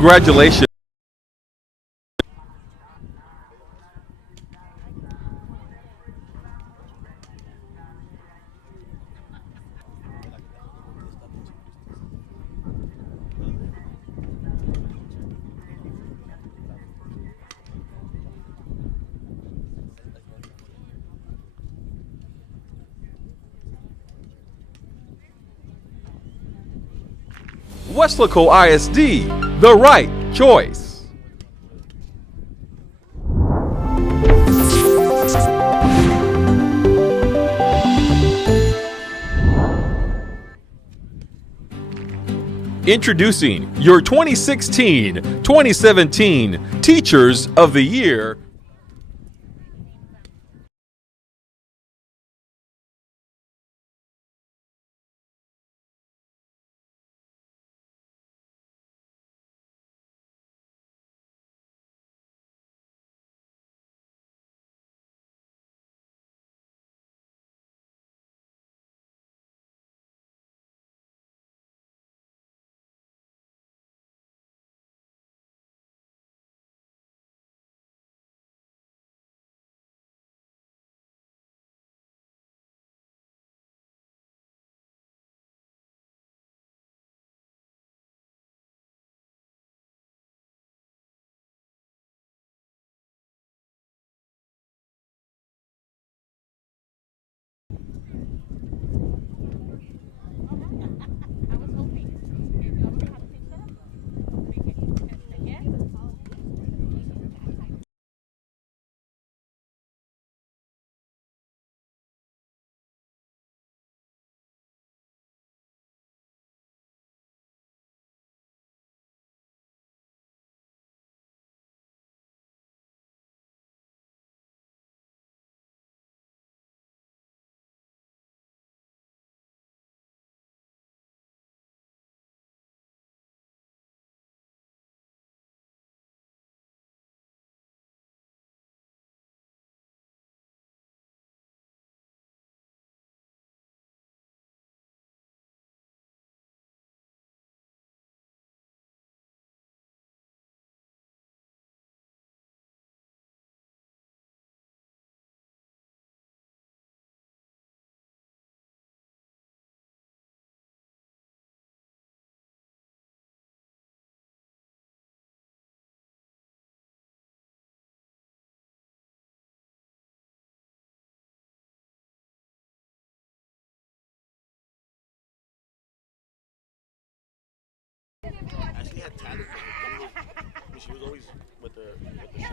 Congratulations. Weslaco ISD, the right choice. Introducing your 2016-2017 Teachers of the Year.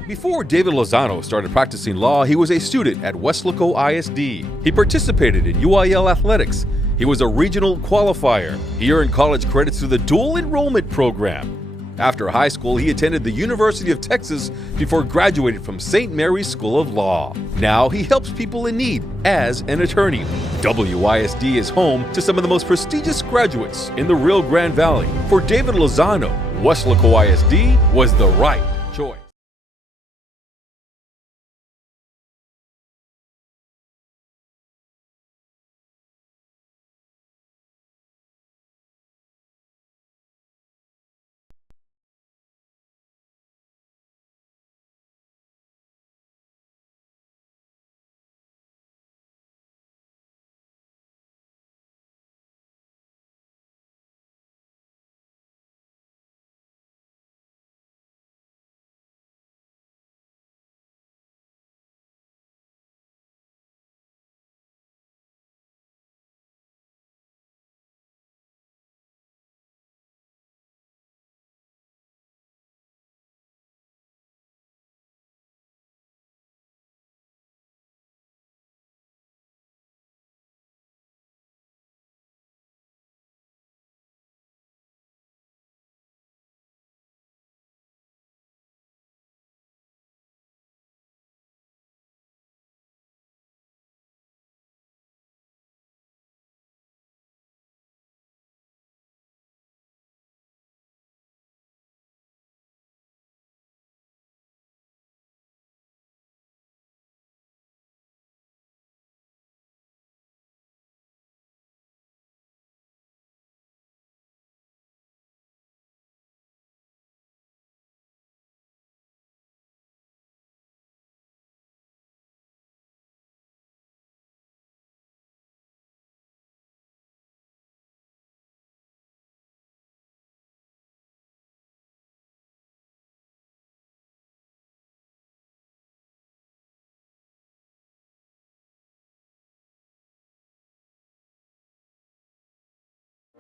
Before David Lozano started practicing law, he was a student at Weslaco ISD. He participated in UIL athletics. He was a regional qualifier. He earned college credits through the dual enrollment program. After high school, he attended the University of Texas before graduating from St. Mary's School of Law. Now he helps people in need as an attorney. WISD is home to some of the most prestigious graduates in the Rio Grande Valley. For David Lozano, Weslaco ISD was the right choice.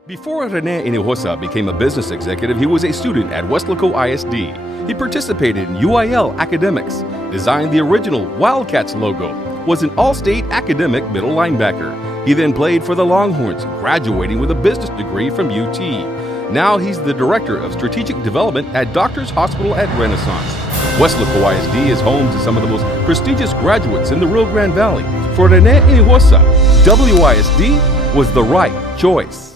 Before Rene Inihosa became a business executive, he was a student at Weslaco ISD. He participated in UIL academics, designed the original Wildcats logo, was an all-state academic middle linebacker. He then played for the Longhorns, graduating with a business degree from UT. Now he's the Director of Strategic Development at Doctors Hospital at Renaissance. Weslaco ISD is home to some of the most prestigious graduates in the Rio Grande Valley. For Rene Inihosa, WISD was the right choice.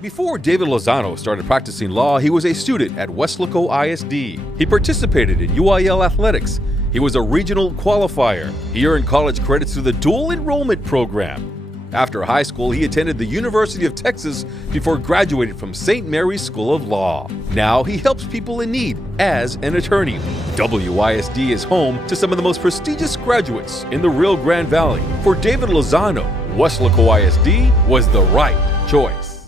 Before David Lozano started practicing law, he was a student at Weslaco ISD. He participated in UIL athletics. He was a regional qualifier. He earned college credits through the dual enrollment program. After high school, he attended the University of Texas before graduating from St. Mary's School of Law. Now he helps people in need as an attorney. WISD is home to some of the most prestigious graduates in the Rio Grande Valley. For David Lozano, Weslaco ISD was the right choice.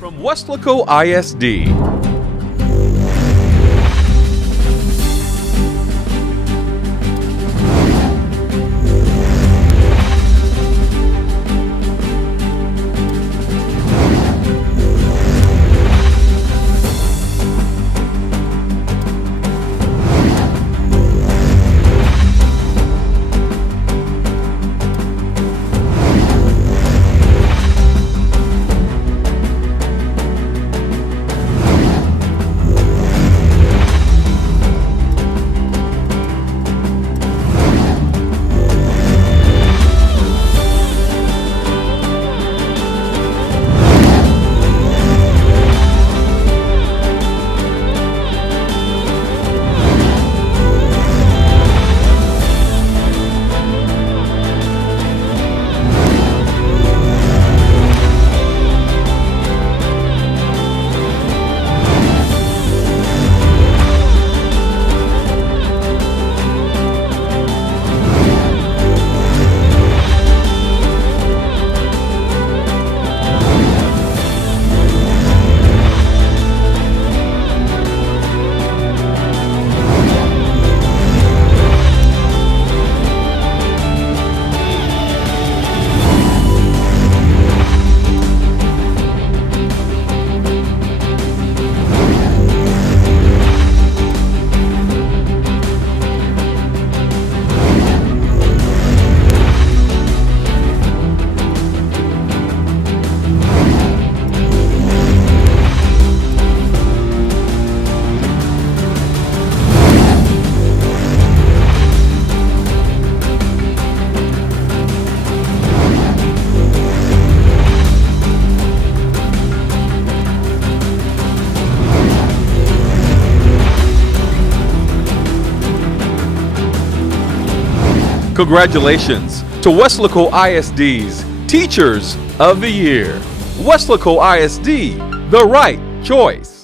From Weslaco ISD. Congratulations to Weslaco ISD's Teachers of the Year. Weslaco ISD, the right choice.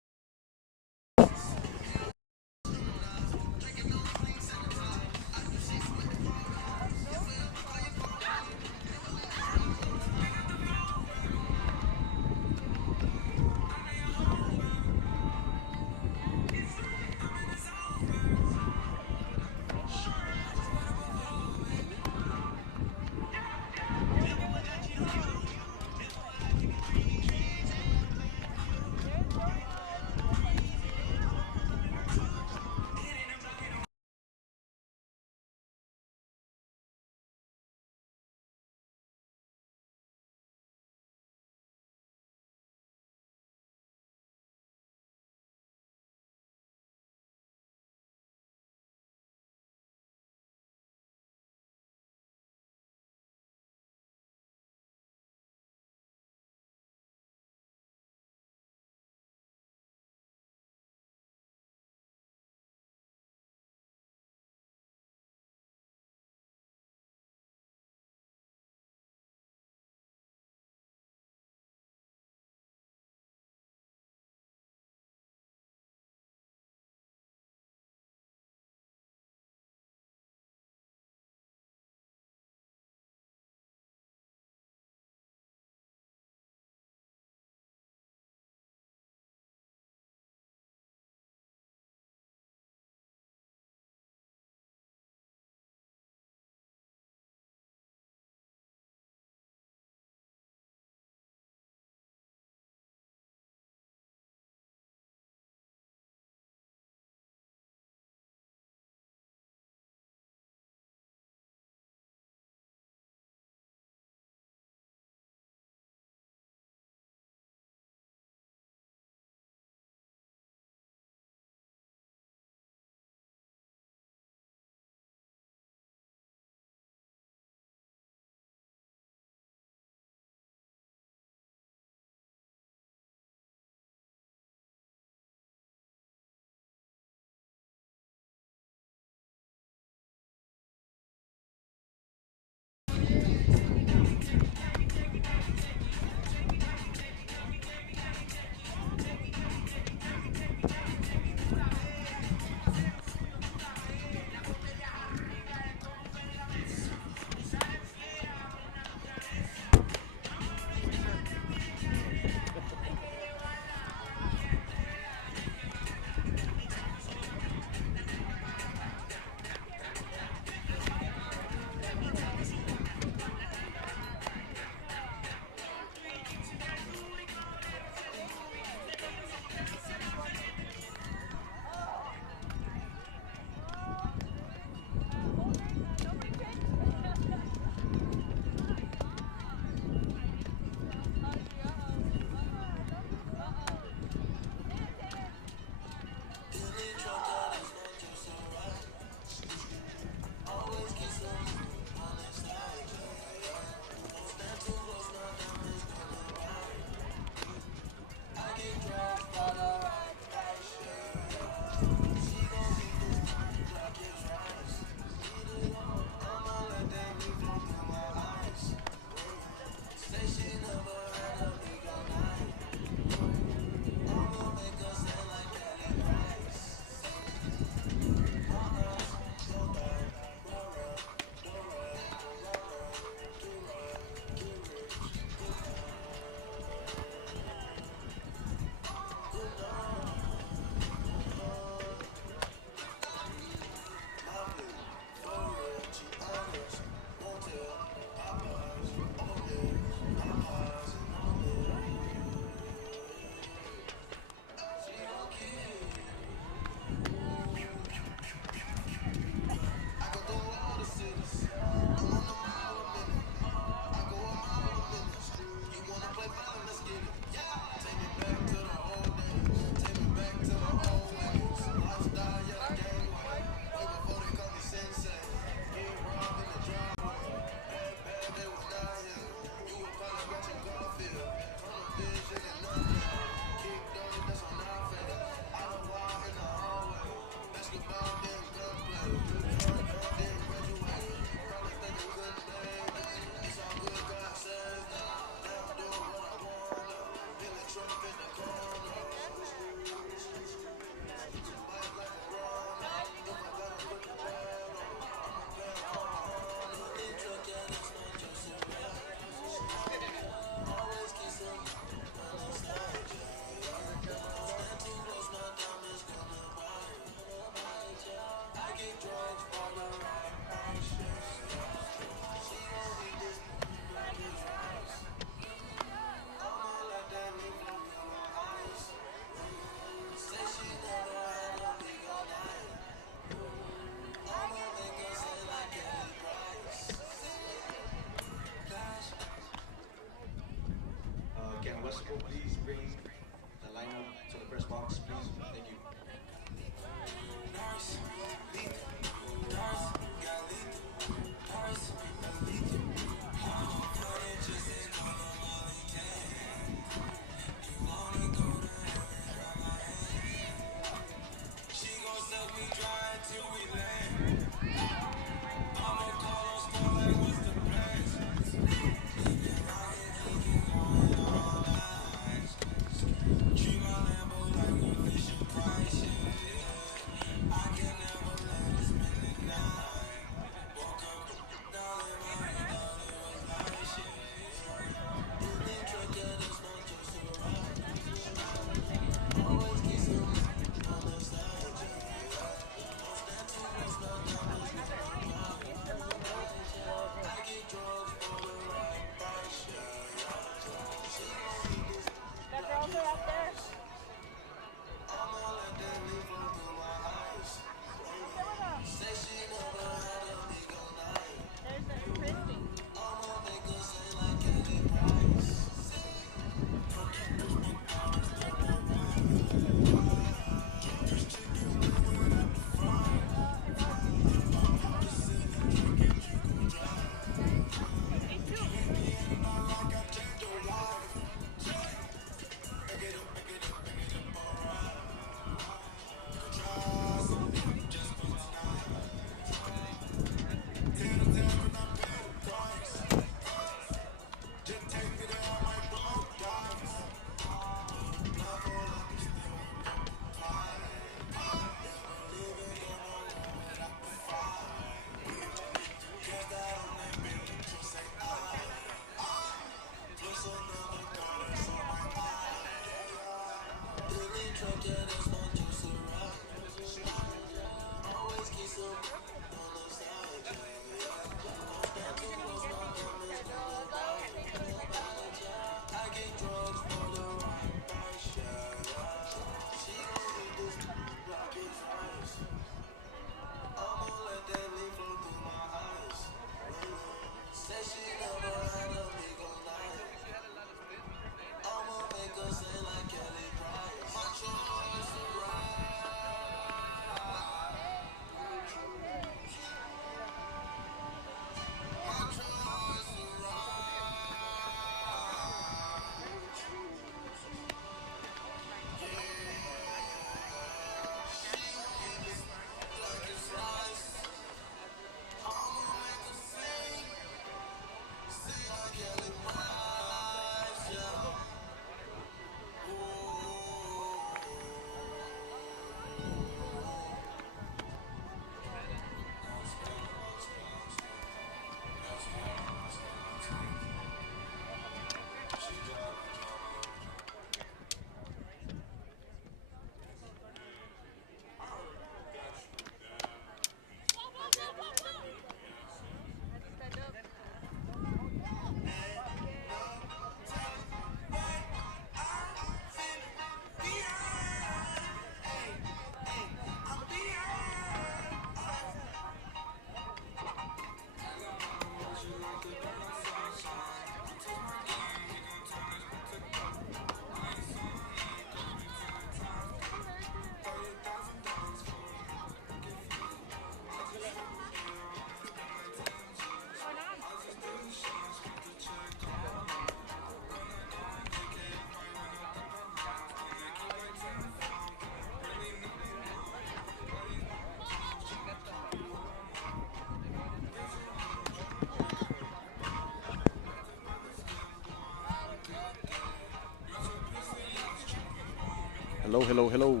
Hello, hello, hello.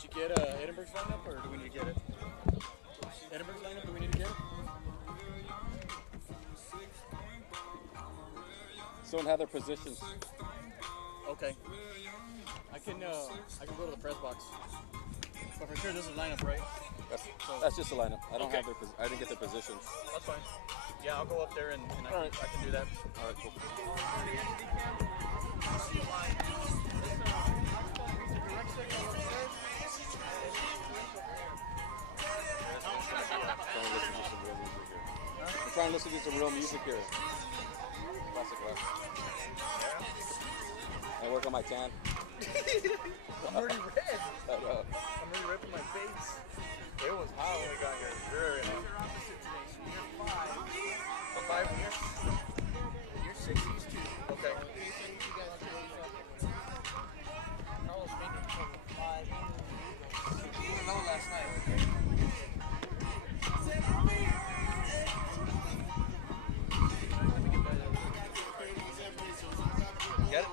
Did you get Edinburgh's lineup, or do we need to get it? Edinburgh's lineup, do we need to get it? Someone have their positions. Okay. I can go to the press box. But for sure, this is lineup, right? That's just a lineup. I don't Okay. have I didn't get their positions. That's fine. Yeah, I'll go up there and I can do that. All right, cool. I'm trying to listen to some real music here. Classic rock. I work on my tan. I'm already red. I know. I'm already red from my face. It was hot when we got here. Very hot. So 5 here? You're 6 East 2. Okay. Carlos made it for 5. We were low last night. Get it?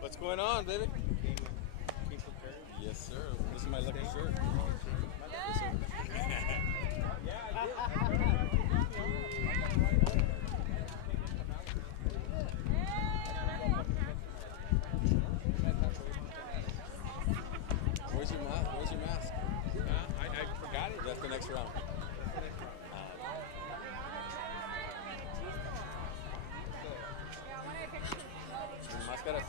What's going on, baby? Yes, sir. This is my lucky shirt. Where's your mask? Where's your mask? I forgot it. That's the next round. Máscaras.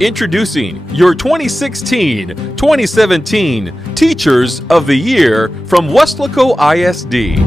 Introducing your 2016-2017 Teachers of the Year from Weslaco ISD.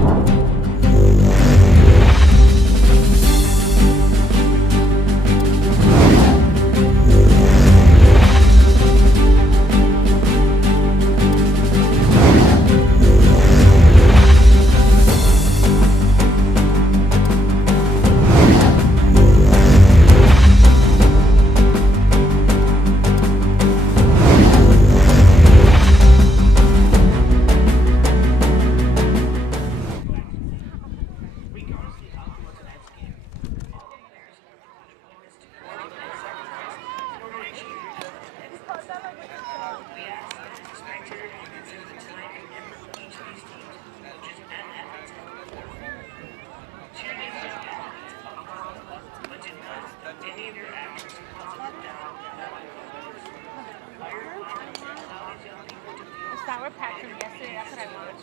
Sour patch from yesterday, that's what I want.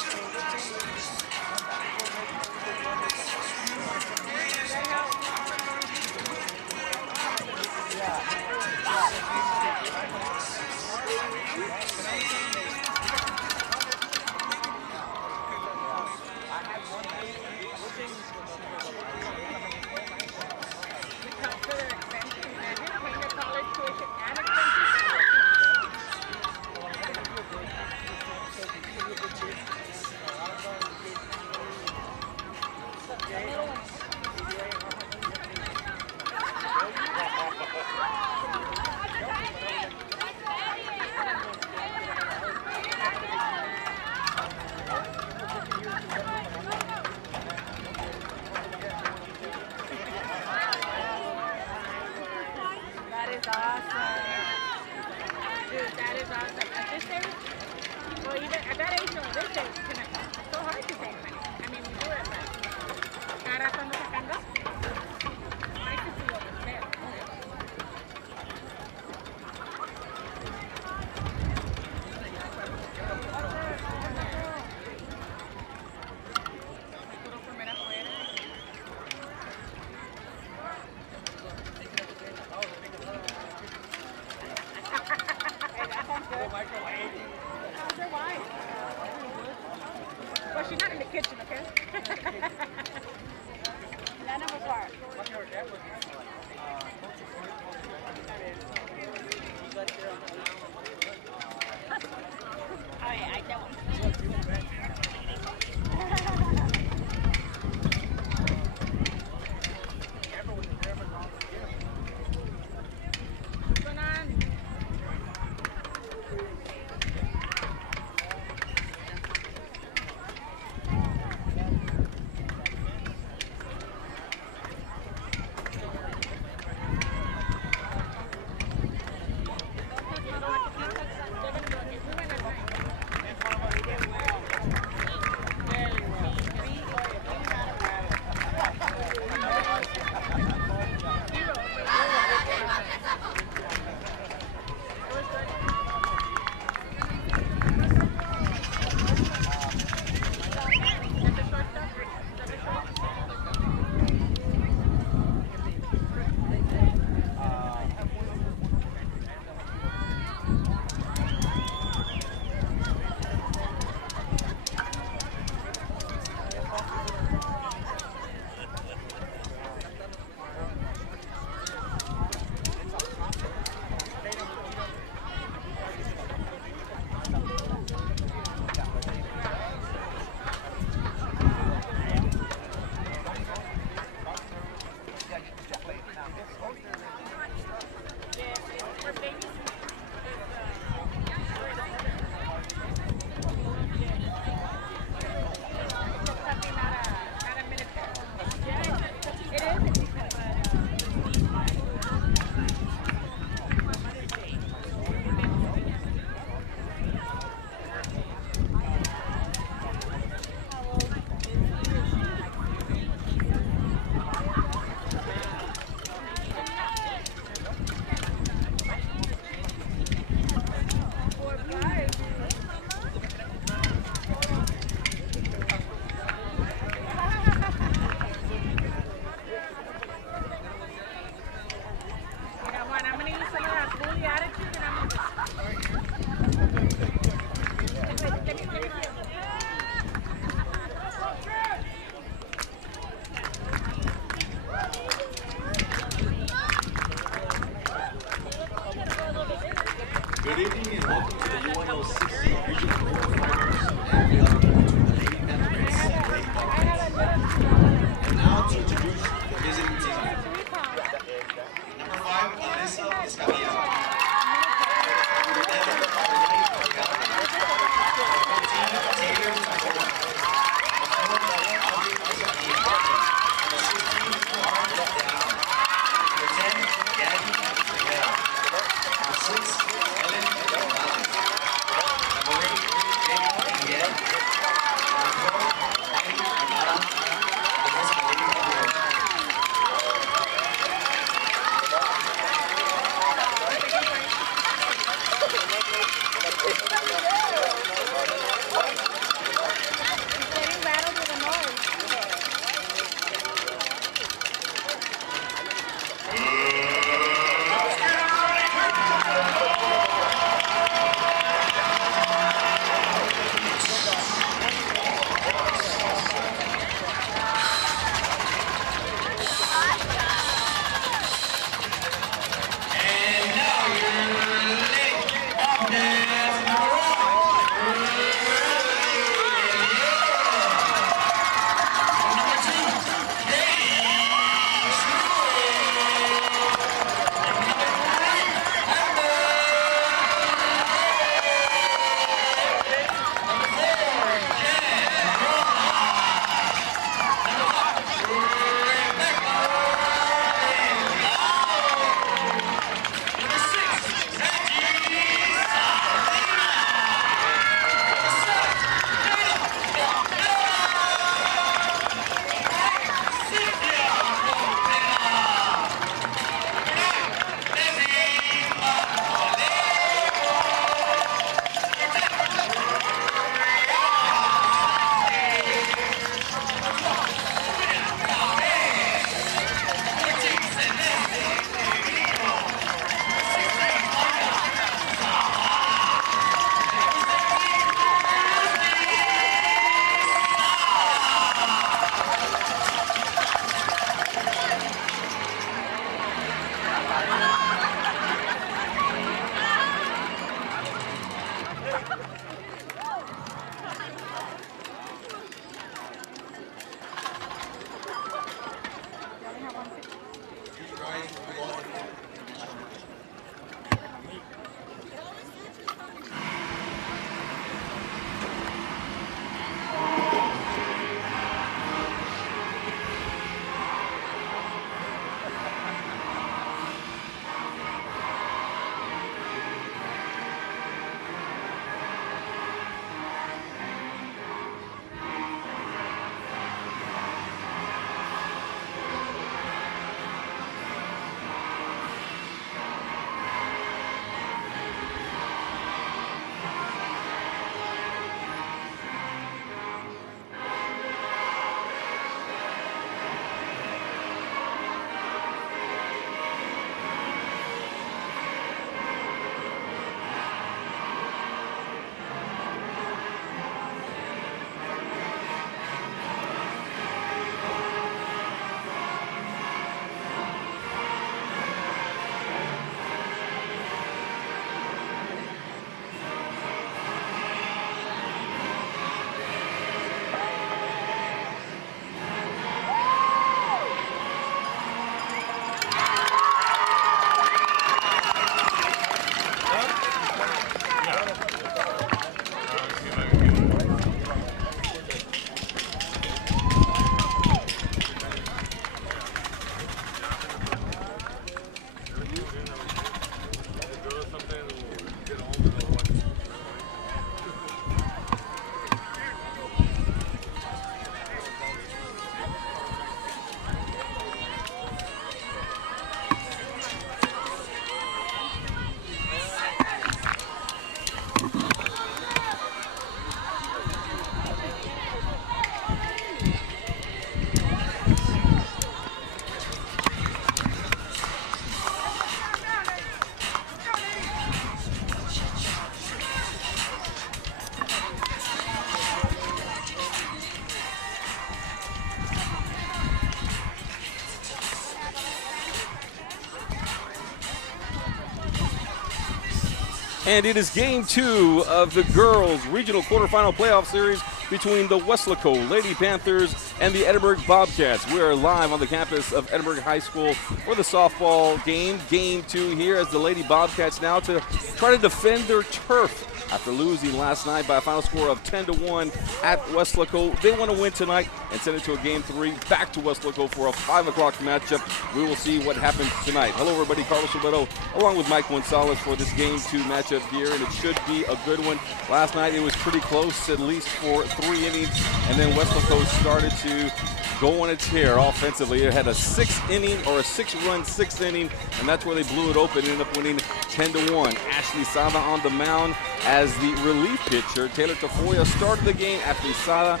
And it is game 2 of the girls' regional quarterfinal playoff series between the Weslaco Lady Panthers and the Edinburgh Bobcats. We are live on the campus of Edinburgh High School for the softball game. Game 2 here as the Lady Bobcats now to try to defend their turf after losing last night by a final score of 10-1 at Weslaco. They want to win tonight and send it to a game 3 back to Weslaco for a 5 o'clock matchup. We will see what happens tonight. Hello, everybody. Carlos Roberto along with Mike Gonzalez for this game 2 matchup here, and it should be a good one. Last night it was pretty close, at least for 3 innings, and then Weslaco started to go on a tear offensively. It had a 6-inning or a 6-run 6th inning, and that's where they blew it open and ended up winning 10-1. Ashley Sada on the mound as the relief pitcher. Taylor Tafoya started the game after Sada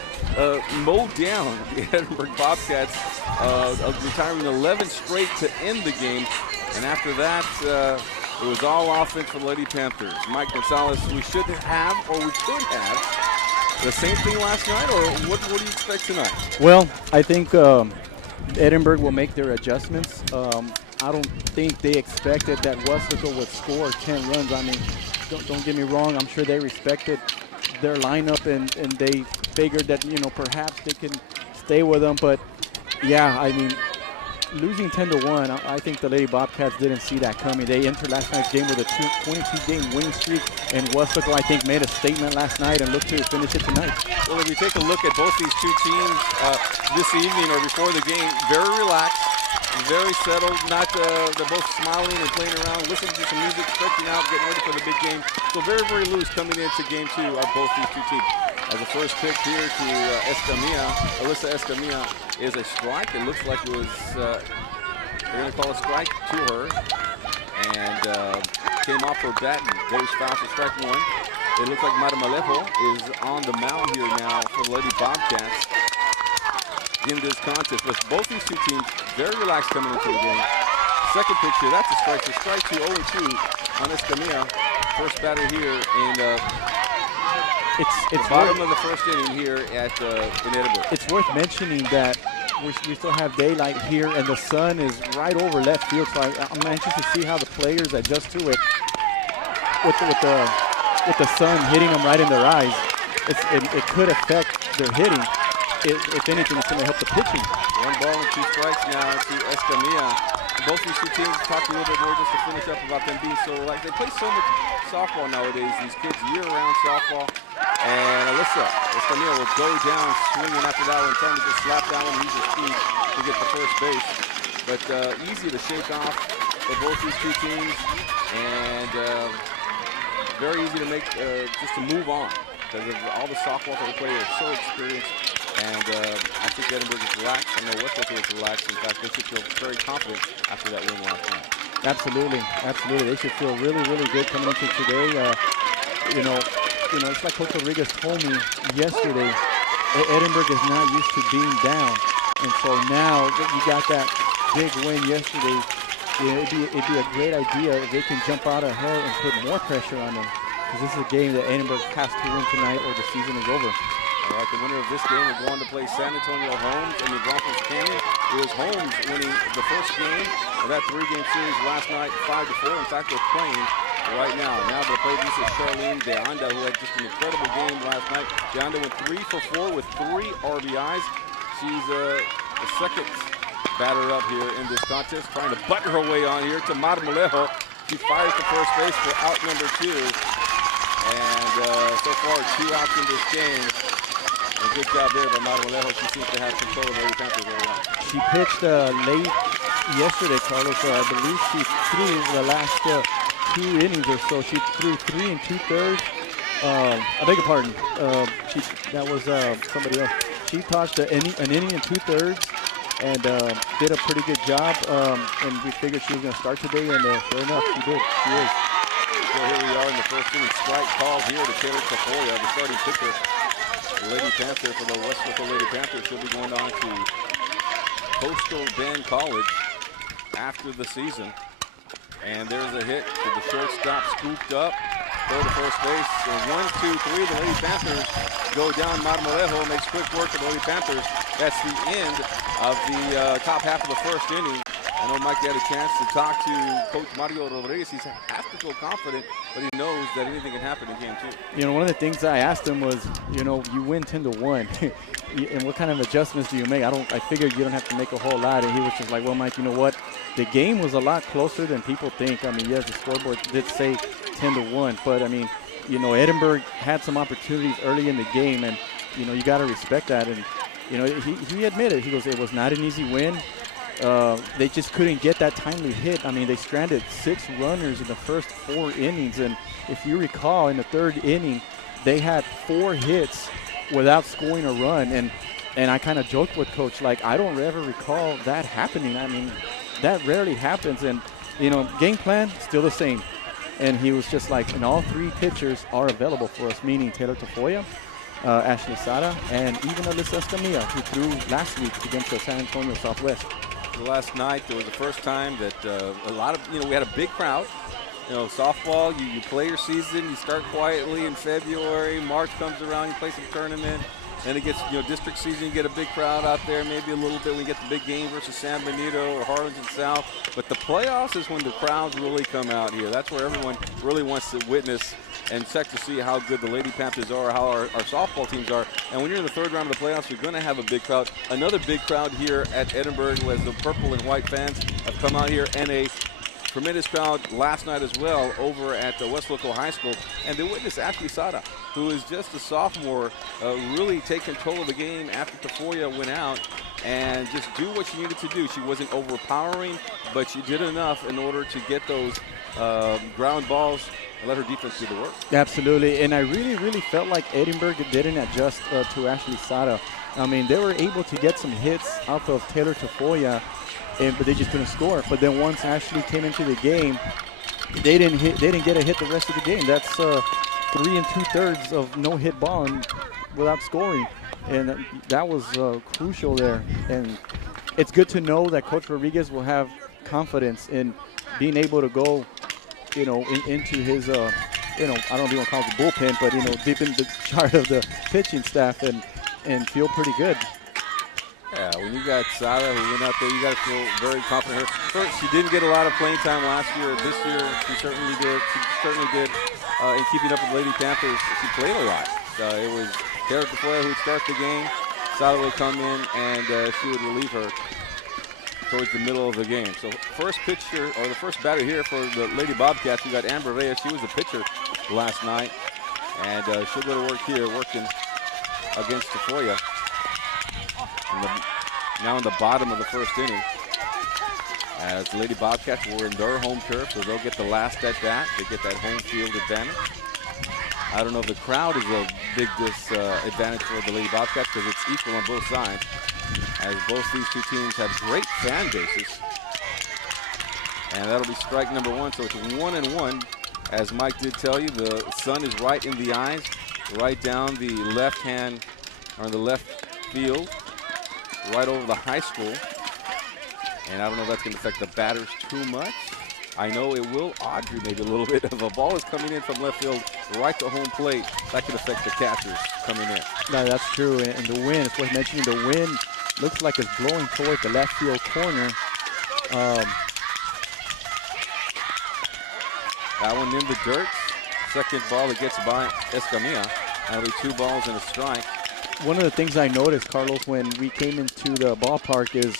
mowed down the Edinburgh Bobcats, retiring 11 straight to end the game. And after that, it was all offense for the Lady Panthers. Mike Gonzalez, we should have, or we could have, the same thing last night, or what do you expect tonight? Well, I think Edinburgh will make their adjustments. I don't think they expected that Weslaco would score 10 runs. I mean, don't get me wrong. I'm sure they respected their lineup and they figured that, you know, perhaps they can stay with them. But, yeah, I mean, losing 10-1, I think the Lady Bobcats didn't see that coming. They entered last night's game with a 22-game winning streak, and Weslaco, I think, made a statement last night and looked to finish it tonight. Well, if you take a look at both these two teams this evening or before the game, very relaxed, very settled, they're both smiling and playing around, listening to some music, stretching out, getting ready for the big game. So very, very loose coming into game 2 of both these two teams. As the first pitch here to Alyssa Escamilla is a strike. It looks like it was, they're going to call a strike to her. And came off her bat and goes foul for strike 1. It looks like Mara Malejo is on the mound here now for the Lady Bobcats in this contest. But both these two teams very relaxed coming into the game. Second pitch here, that's a strike. So strike 2, 0-2 on Escamilla. First batter here in it's bottom of the first inning here at in Edinburgh. It's worth mentioning that we still have daylight here, and the sun is right over left field. So I'm anxious to see how the players adjust to it. With the sun hitting them right in their eyes, it could affect their hitting. If anything, it's going to help the pitching. 1 ball and 2 strikes now to Escamilla. Both these two teams talked a little bit more just to finish up about them being so relaxed. They play so much softball nowadays, these kids, year-round softball. And Alyssa Escamilla will go down swinging after that one, trying to just slap that one, use his speed to get to first base. But easy to shake off for both these two teams, and very easy to make, just to move on, because of all the softball that they play are so experienced. And I think Edinburgh is relaxed. I know Weslaco is relaxed. In fact, they should feel very confident after that win last night. Absolutely. They should feel really, really good coming into today. You know, it's like Coach Rodriguez told me yesterday. Edinburgh is not used to being down, and so now that you got that big win yesterday, it'd be a great idea if they can jump out ahead and put more pressure on them, because this is a game that Edinburgh has to win tonight or the season is over. All right, the winner of this game will go on to play San Antonio Holmes in the Broncos Canyon. It was Holmes winning the first game of that 3-game series last night, 5-4. In fact, they're playing right now. Now they'll play this is Charlene De Anda, who had just an incredible game last night. De Anda went 3 for 4 with 3 RBIs. She's the second batter up here in this contest, trying to button her way on here to Mara Malejo. She fires to first base for out number 2. And so far, 2 outs in this game. A good job there by Mara Malejo. She seems to have control of the Lady Panthers right now. She pitched late yesterday, Carlos. I believe she threw the last 2 innings or so. She threw 3 2/3. I beg your pardon. That was somebody else. She tossed an inning and 2/3 and did a pretty good job. And we figured she was going to start today, and sure enough, she did. She is. So here we are in the first inning. Strike called here to Taylor Tafoya, the starting pitcher. The Lady Panther for the Weslaco Lady Panthers. She'll be going on to Coastal Bend College after the season. And there's a hit to the shortstop, scooped up, throw to first base. And 1, 2, 3, the Lady Panthers go down. Mara Malejo makes quick work of the Lady Panthers. That's the end of the top half of the first inning. I know Mike had a chance to talk to Coach Mario Rodriguez. He has to feel confident, but he knows that anything can happen in game 2. One of the things I asked him was, you win 10-1, and what kind of adjustments do you make? I figured you don't have to make a whole lot, and he was just like, well, Mike, you know what? The game was a lot closer than people think. I mean, yes, the scoreboard did say 10-1, but I mean, Edinburgh had some opportunities early in the game, and you got to respect that. And he admitted, he goes, it was not an easy win. They just couldn't get that timely hit. I mean, they stranded 6 runners in the first 4 innings, and if you recall, in the 3rd inning, they had 4 hits without scoring a run, and I kind of joked with Coach, like, I don't ever recall that happening. I mean, that rarely happens, and game plan still the same. And he was just like, and all 3 pitchers are available for us, meaning Taylor Tafoya, Ashley Sada, and even Alyssa Escamilla, who threw last week against the San Antonio Southwest. Last night, there was the first time that a lot of, we had a big crowd. Softball, you play your season, you start quietly in February, March comes around, you play some tournament, then it gets, district season, you get a big crowd out there, maybe a little bit when you get the big game versus San Benito or Harlingen South. But the playoffs is when the crowds really come out here. That's where everyone really wants to witness and check to see how good the Lady Panthers are, how our softball teams are. And when you're in the 3rd round of the playoffs, you're going to have a big crowd. Another big crowd here at Edinburgh, as the purple and white fans have come out here, and a tremendous crowd last night as well over at the West Local High School. And they witnessed Ashley Sada, who is just a sophomore, really take control of the game after Tafoya went out and just do what she needed to do. She wasn't overpowering, but she did enough in order to get those ground balls and let her defense do the work. Absolutely, and I really felt like Edinburgh didn't adjust to Ashley Sada. I mean, they were able to get some hits off of Taylor Tafoya, but they just couldn't score. But then once Ashley came into the game, they didn't get a hit the rest of the game. That's 3 2/3 of no hit ball and without scoring, and that was crucial there. And it's good to know that Coach Rodriguez will have confidence in being able to go, into his, I don't know if you want to call it the bullpen, but deep in the chart of the pitching staff and feel pretty good. Yeah, when you got Sada who went out there, you got to feel very confident. First, she didn't get a lot of playing time last year. This year, she certainly did. In keeping up with Lady Panthers, she played a lot. It was Taylor Tafoya who would start the game. Sada would come in, and she would relieve her towards the middle of the game. So first pitcher, or the first batter here for the Lady Bobcats, we got Amber Reyes. She was the pitcher last night, and she'll go to work here, working against Tafoya. Now in the bottom of the first inning, as the Lady Bobcats were in their home turf, so they'll get the last at bat. They get that home field advantage. I don't know if the crowd is a big advantage for the Lady Bobcats, because it's equal on both sides, as both these 2 teams have great fan bases. And that'll be strike number 1, so it's 1-1. As Mike did tell you, the sun is right in the eyes, right down the left hand, or the left field, right over the high school. And I don't know if that's going to affect the batters too much. I know it will Audrey maybe a little bit. If a ball is coming in from left field right to home plate, that can affect the catchers coming in. No, that's true. And the wind, it's worth mentioning, the wind looks like it's blowing toward the left field corner. That one in the dirt. Second ball that gets by Escamilla. That'll be 2 balls and a strike. One of the things I noticed, Carlos, when we came into the ballpark is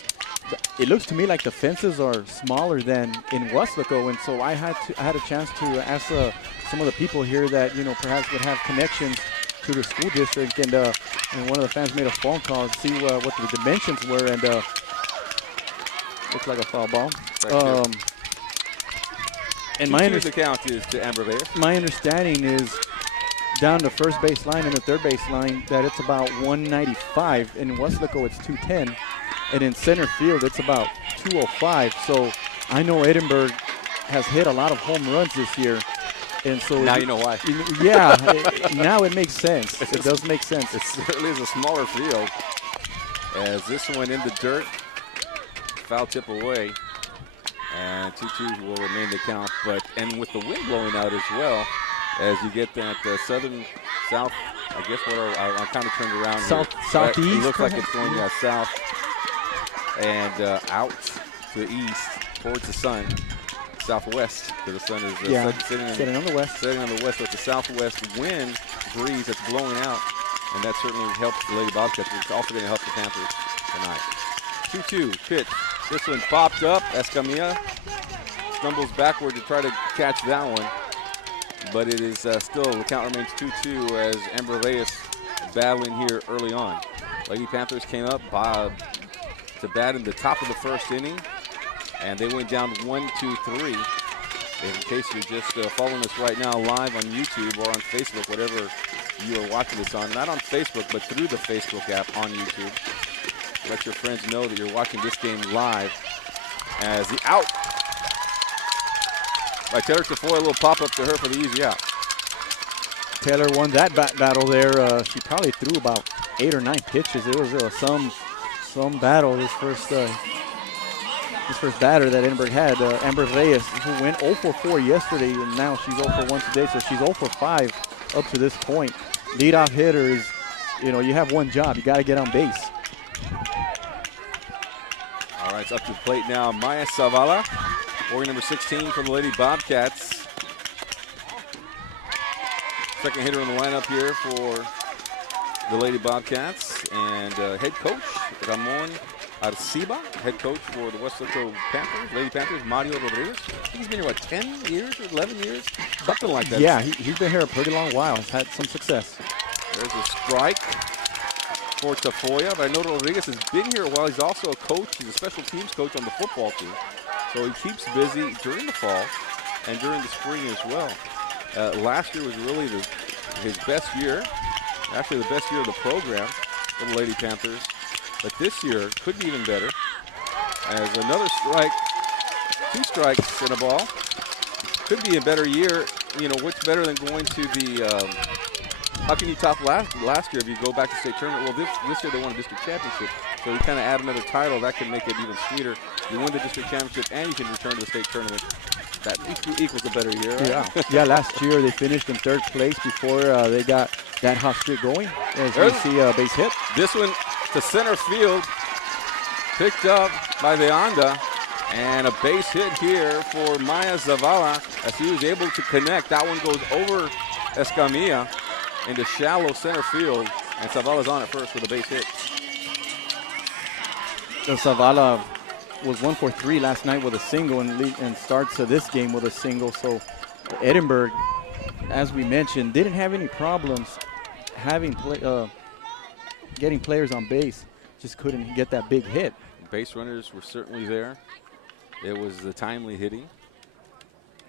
it looks to me like the fences are smaller than in Westlaco, and so I had a chance to ask some of the people here that perhaps would have connections to the school district, and one of the fans made a phone call to see what the dimensions were, and looks like a foul ball. And my account is to Amber Reyes. My understanding is down the first base line and the third base line that it's about 195. In Westlaco, it's 210. And in center field, it's about 205. So I know Edinburgh has hit a lot of home runs this year. And so now you know why. Yeah, now it makes sense. It does make sense. It certainly is a smaller field. As this one in the dirt, foul tip away. And 2-2 will remain the count. And with the wind blowing out as well, as you get that south, I guess I kind of turned around southeast. It looks like it's going south and out to the east, towards the sun, southwest, because the sun is sitting on the west. Setting on the west, with the southwest wind breeze that's blowing out, and that certainly helps the Lady Bobcats. It's also going to help the Panthers tonight. 2-2 pitch. This one popped up. Escamilla stumbles backward to try to catch that one, but it is still, the count remains 2-2 as Amber Reyes battling here early on. Lady Panthers came up to bat in the top of the first inning, and they went down 1-2-3. In case you're just following us right now live on YouTube or on Facebook, whatever you are watching this on, not on Facebook, but through the Facebook app on YouTube, let your friends know that you're watching this game live. As the out by Taylor Tafoya, a little pop-up to her for the easy out. Taylor won that battle there. She probably threw about 8 or 9 pitches. It was some battle this first batter that Edinburgh had. Amber Reyes, who went 0 for 4 yesterday, and now she's 0 for 1 today, so she's 0 for 5 up to this point. Leadoff hitter is, you have one job. You got to get on base. All right, it's up to the plate now. Maya Zavala, warrior number 16 for the Lady Bobcats. Second hitter in the lineup here for the Lady Bobcats. And head coach, Ramon Arciba, head coach for the Westlaco Panthers, Lady Panthers, Mario Rodriguez. I think he's been here, 10 years or 11 years? Something like that. Yeah, he's been here a pretty long while. He's had some success. There's a strike for Tafoya, but I know Rodriguez has been here a while. He's also a coach. He's a special teams coach on the football team. So he keeps busy during the fall and during the spring as well. Last year was really his best year, actually the best year of the program for the Lady Panthers. But this year could be even better, as another strike, 2 strikes and a ball. Could be a better year. What's better than going to the how can you top last year if you go back to state tournament? Well, this year they won a district championship, so you kind of add another title. That can make it even sweeter. You win the district championship and you can return to the state tournament. That equals a better year. Right? Yeah, last year they finished in 3rd place before they got that hot streak going. As we see a base hit. This one to center field, picked up by the Anda, and a base hit here for Maya Zavala as he was able to connect. That one goes over Escamilla into shallow center field, and Zavala's on at first with a base hit. So Zavala was 1 for 3 last night with a single and starts this game with a single. So Edinburgh, as we mentioned, didn't have any problems getting players on base. Just couldn't get that big hit. Base runners were certainly there. It was the timely hitting.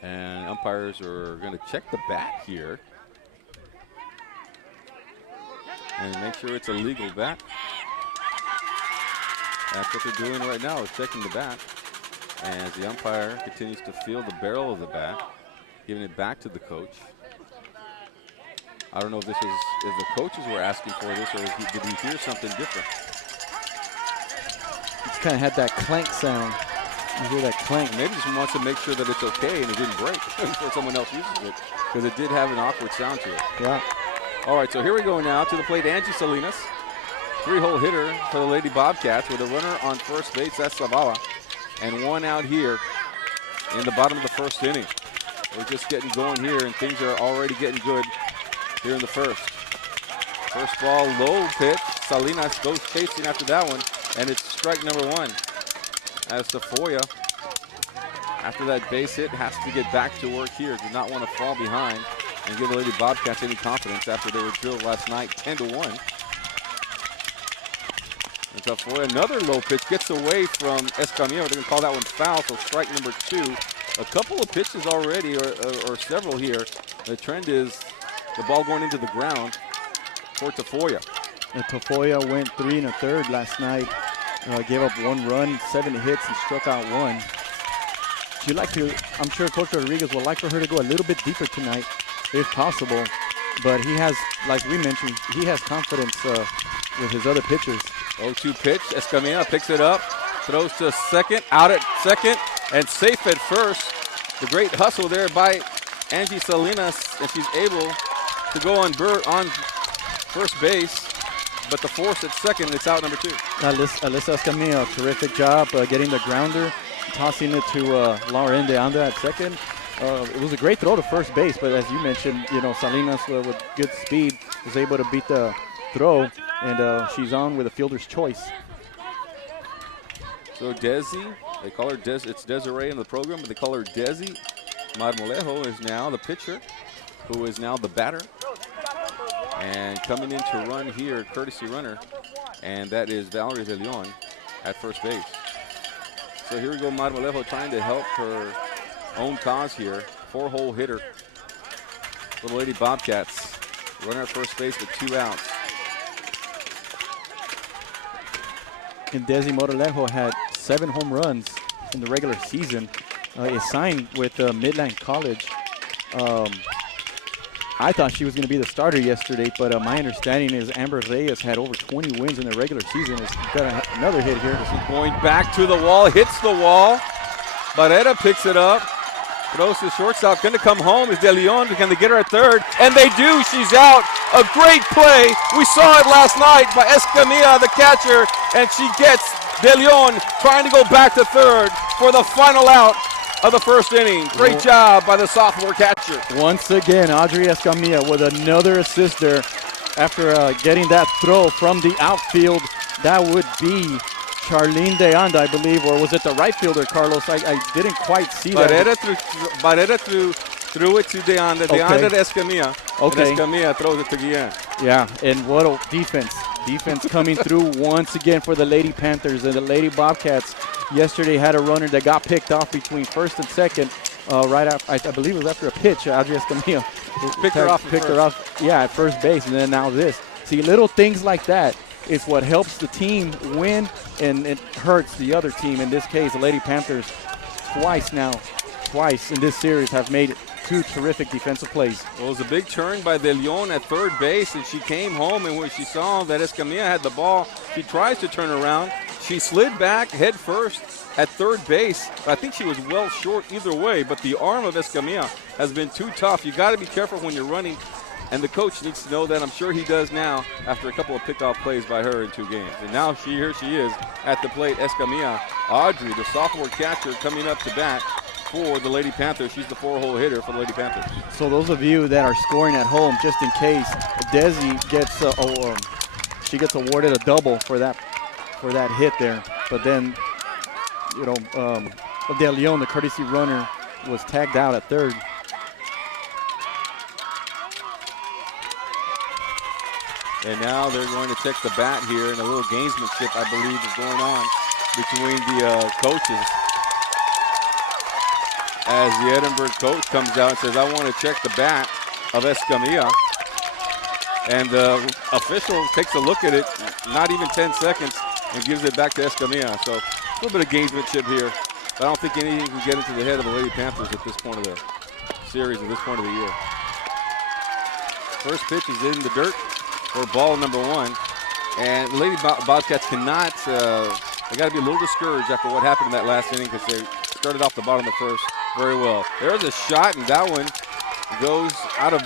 And umpires are going to check the bat here and make sure it's a legal bat. That's what they're doing right now, is checking the bat. As the umpire continues to feel the barrel of the bat, giving it back to the coach. I don't know if the coaches were asking for this, or did he hear something different? It's kind of had that clank sound. You hear that clank. Maybe just wants to make sure that it's okay and it didn't break before someone else uses it, because it did have an awkward sound to it. Yeah. All right, so here we go now to the plate. Angie Salinas, 3-hole hitter for the Lady Bobcats with a runner on first base. That's Zavala. And 1 out here in the bottom of the first inning. We're just getting going here, and things are already getting good here in the first. First ball, low pitch. Salinas goes chasing after that one, and it's strike number 1. As Tafoya, after that base hit, has to get back to work here. Did not want to fall behind and give the Lady Bobcats any confidence after they were drilled last night 10-1. And Tafoya, another low pitch, gets away from Escamilla. They're going to call that one foul, so strike number 2. A couple of pitches already, or several here. The trend is the ball going into the ground for Tafoya. And Tafoya went 3 1/3 last night. Gave up 1 run, 7 hits, and struck out 1. She'd like to, I'm sure Coach Rodriguez would like for her to go a little bit deeper tonight, if possible. But he has, like we mentioned, he has confidence with his other pitchers. 0-2 pitch. Escamilla picks it up, throws to second, out at second, and safe at first. The great hustle there by Angie Salinas, and she's able to go on first base. But the force at second, it's out number 2. Alyssa Escamilla, terrific job getting the grounder. tossing it to Lauren de Anda at second. It was a great throw to first base, but as you mentioned, Salinas with good speed was able to beat the throw, and she's on with a fielder's choice. So Desi, they call her it's Desiree in the program, but they call her Desi. Marmolejo is now the pitcher, who is now the batter. And coming in to run here, courtesy runner, and that is Valerie De Leon at first base. So here we go, Marmolejo trying to help her own cause here. 4-hole hitter. Little Lady Bobcats. Runner at first base with 2 outs. And Desi Marmolejo had 7 home runs in the regular season. Is signed with Midland College. I thought she was going to be the starter yesterday, but my understanding is Amber Reyes had over 20 wins in the regular season. Has got another hit here. Going back to the wall, hits the wall. Barrera picks it up, throws to shortstop. Going to come home is De Leon. Can they get her at third? And they do. She's out. A great play. We saw it last night by Escamilla, the catcher, and she gets De Leon trying to go back to third for the final out of the first inning. Great job by the sophomore catcher. Once again, Audrey Escamilla with another assist there after getting that throw from the outfield. That would be Charlene De Anda, I believe, or was it the right fielder, Carlos? I didn't quite see that. Barrera threw it to De Anda. Okay. De Anda to Escamilla. Okay. And Escamilla throws it to Guillen. Yeah, and what a defense. Defense coming through once again for the Lady Panthers. And the Lady Bobcats yesterday had a runner that got picked off between first and second right after, I believe it was after a pitch. Audrey Escamilla picked her off, yeah, at first base, and then now this. See, little things like that is what helps the team win, and it hurts the other team. In this case, the Lady Panthers twice in this series have made 2 terrific defensive plays. Well, it was a big turn by De Leon at third base, and she came home, and when she saw that Escamilla had the ball, she tries to turn around. She slid back head first at third base. I think she was well short either way, but the arm of Escamilla has been too tough. You got to be careful when you're running, and the coach needs to know that. I'm sure he does now after a couple of pickoff plays by her in 2 games. And now here she is at the plate, Escamilla. Audrey, the sophomore catcher, coming up to bat for the Lady Panthers. She's the 4-hole hitter for the Lady Panthers. So those of you that are scoring at home, just in case, Desi gets she gets awarded a double for that hit there. But then, De Leon, the courtesy runner, was tagged out at third. And now they're going to check the bat here, and a little gamesmanship, I believe, is going on between the coaches. As the Edinburgh coach comes out and says, I want to check the bat of Escamilla. And the official takes a look at it, not even 10 seconds, and gives it back to Escamilla. So a little bit of gamesmanship here. But I don't think anything can get into the head of the Lady Panthers at this point of the series, at this point of the year. First pitch is in the dirt for ball number 1. And the Lady Bobcats cannot, they got to be a little discouraged after what happened in that last inning, because they started off the bottom of the first very well. There's a shot, and that one goes out of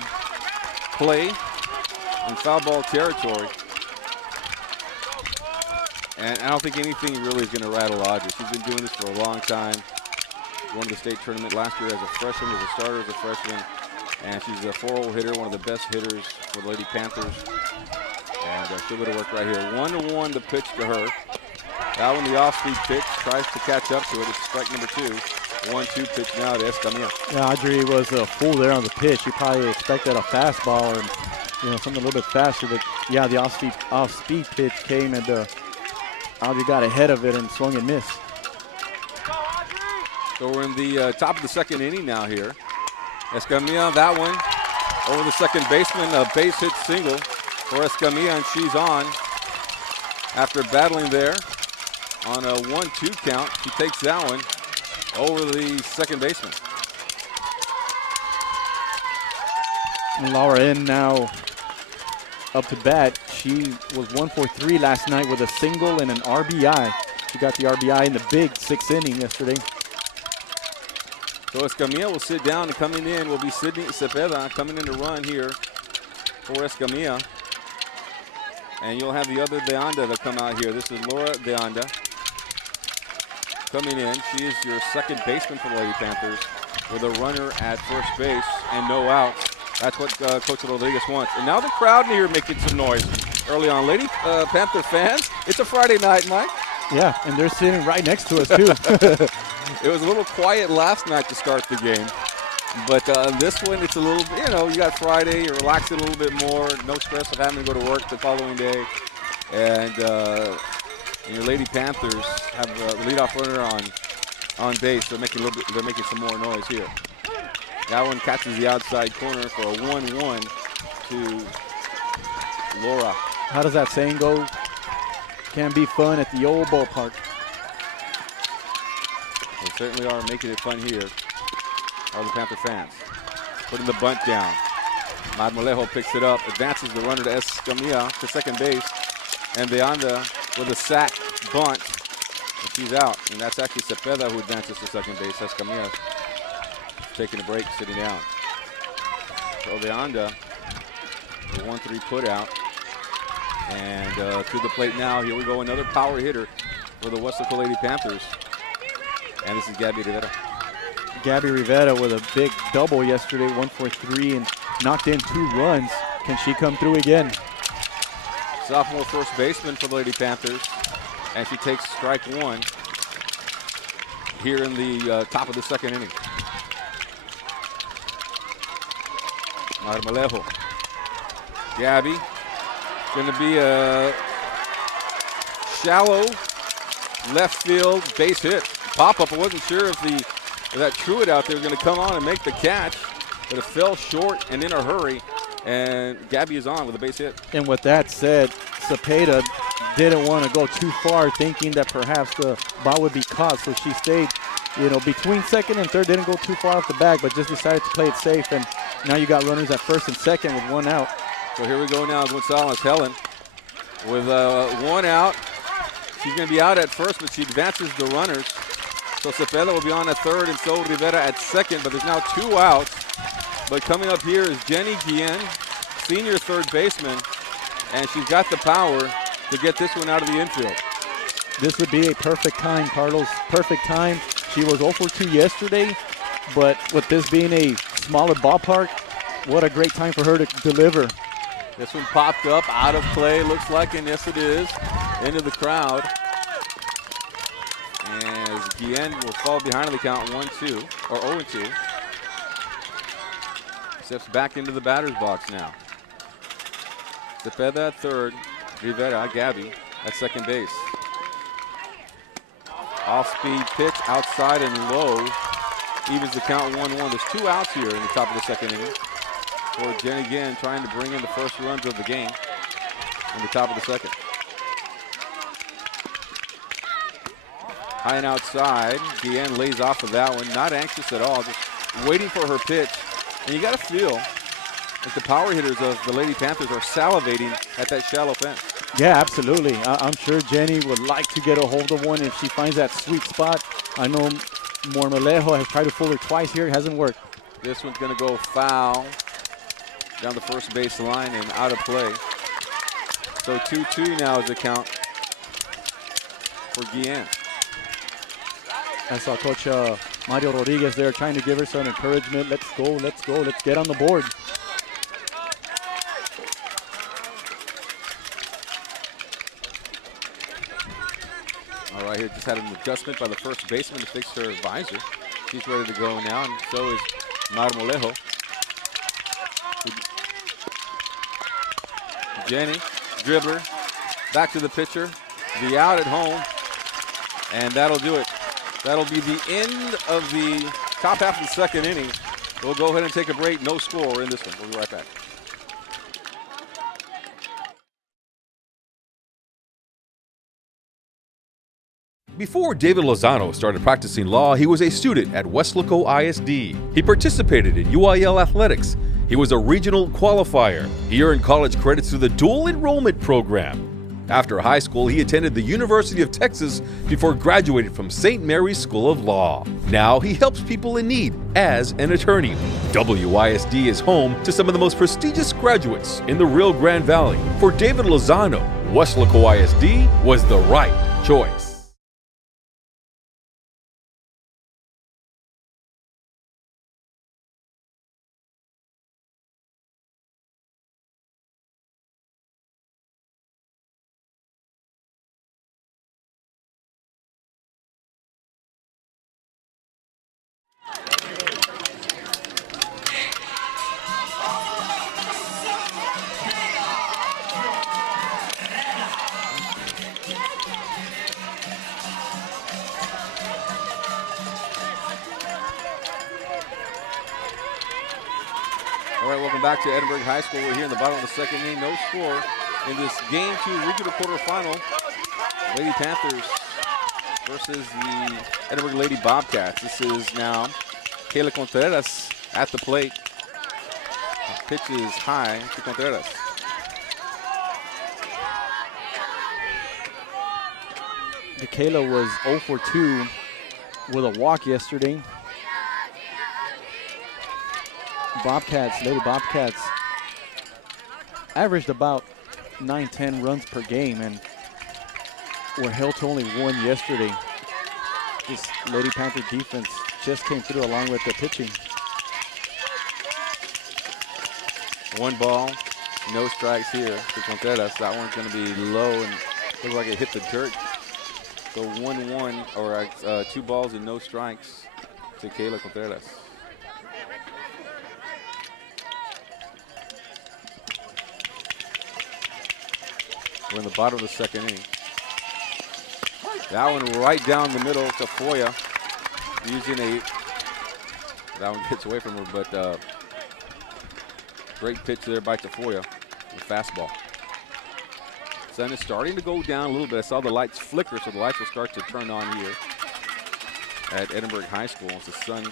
play in foul ball territory. And I don't think anything really is going to rattle Audrey. She's been doing this for a long time. Won the state tournament last year as a freshman, as a starter as a freshman. And she's a 4-hole hitter, one of the best hitters for the Lady Panthers. And she'll go to work right here. 1-1 the pitch to her. That one, the off-speed pitch, tries to catch up to it. It's strike number 2. 1-2 pitch now to Escamilla. Yeah, Audrey was a fool there on the pitch. She probably expected a fastball or something a little bit faster. But yeah, the off-speed pitch came, and Audrey got ahead of it and swung and missed. So we're in the top of the second inning now here. Escamilla, that one over the second baseman, a base hit single for Escamilla, and she's on. After battling there on a 1-2 count, she takes that one over the second baseman. And Laura in now up to bat. She was 1 for 3 last night with a single and an RBI. She got the RBI in the big 6th inning yesterday. So Escamilla will sit down, and coming in will be Sydney Cepeda coming in to run here for Escamilla. And you'll have the other De Anda that come out here. This is Laura De Anda. coming in. She is your second baseman for the Lady Panthers with a runner at first base and no outs. That's what Coach Rodriguez wants. And now the crowd in here making some noise early on. Lady Panther fans, it's a Friday night, Mike. Yeah, and they're sitting right next to us, too. It was a little quiet last night to start the game. But this one, it's a little, you got Friday, you're relaxing a little bit more, no stress of having to go to work the following day. And your Lady Panthers have the leadoff runner on base. They're making some more noise here. That one catches the outside corner for a 1-1 to Laura. How does that saying go? Can be fun at the old ballpark. They certainly are making it fun here, are the Panther fans. Putting the bunt down. Marmolejo picks it up, advances the runner to Escamilla to second base, and de Anda with a sack bunt, and she's out. And that's actually Cepeda who advances to second base. Escamilla taking a break, sitting down. So de Anda, the 1-3 put out. And to the plate now. Here we go, another power hitter for the Westlaco Lady Panthers. And this is Gabby Rivera. Gabby Rivera with a big double yesterday, 1 for 3, and knocked in 2 runs. Can she come through again? Sophomore first baseman for the Lady Panthers. And she takes strike 1 here in the top of the second inning. Marmolejo. Gabby. Going to be a shallow left field base hit. Pop-up, I wasn't sure if that Truitt out there was going to come on and make the catch, but it fell short and in a hurry, and Gabby is on with a base hit. And with that said, Cepeda didn't want to go too far, thinking that perhaps the ball would be caught, so she stayed, between second and third, didn't go too far off the bag, but just decided to play it safe, and now you got runners at first and second with 1 out. So here we go now, Gonzalez Helen with 1 out. She's going to be out at first, but she advances the runners. So Cepeda will be on at third, and so Rivera at second, but there's now 2 outs. But coming up here is Jenny Guillen, senior third baseman, and she's got the power to get this one out of the infield. This would be a perfect time, Carlos. Perfect time. She was 0 for 2 yesterday, but with this being a smaller ballpark, what a great time for her to deliver. This one popped up, out of play, looks like, and yes it is, into the crowd. As Guillen will fall behind on the count 1-2, or 0-2. Steps back into the batter's box now. Cepeda at third, Rivera, Gabby at second base. Off-speed pitch, outside and low, evens the count 1-1. There's 2 outs here in the top of the second inning. For Jenny Guillen trying to bring in the first runs of the game in the top of the second. High and outside. Guillen lays off of that one. Not anxious at all. Just waiting for her pitch. And you got to feel like the power hitters of the Lady Panthers are salivating at that shallow fence. Yeah, absolutely. I'm sure Jenny would like to get a hold of one if she finds that sweet spot. I know Marmolejo has tried to fool her twice here. It hasn't worked. This one's going to go foul down the first base line and out of play. So 2-2 now is the count for Guillen. I saw Coach Mario Rodriguez there trying to give her some encouragement. Let's go, let's go, let's get on the board. All right, here just had an adjustment by the first baseman to fix her visor. She's ready to go now, and so is Marmolejo. Jenny, dribbler, back to the pitcher, the out at home, and that'll do it. That'll be the end of the top half of the second inning. We'll go ahead and take a break. No score in this one. We'll be right back. Before David Lozano started practicing law, he was a student at Westlaco ISD. He participated in UIL athletics. He was a regional qualifier. He earned college credits through the dual enrollment program. After high school, he attended the University of Texas before graduating from St. Mary's School of Law. Now he helps people in need as an attorney. WISD is home to some of the most prestigious graduates in the Rio Grande Valley. For David Lozano, Westlaco ISD was the right choice. right, welcome back to Edinburgh High School. We're here in the bottom of the second inning. No score in this Game 2 Regional Quarterfinal. Lady Panthers versus the Edinburgh Lady Bobcats. This is now Kayla Contreras at the plate. The pitch is high to Contreras. Kayla was 0 for 2 with a walk yesterday. Lady Bobcats averaged about 9-10 runs per game and were held to only 1 yesterday. This Lady Panther defense just came through along with the pitching. 1 ball, no strikes here to Contreras. That one's going to be low and looks like it hit the dirt. So 1-1, or 2 balls and no strikes to Kayla Contreras. We're in the bottom of the second inning. That one right down the middle to Foya. That one gets away from her, but great pitch there by Tafoya, the fastball. Sun is starting to go down a little bit. I saw the lights flicker, so the lights will start to turn on here at Edinburgh High School. As the sun is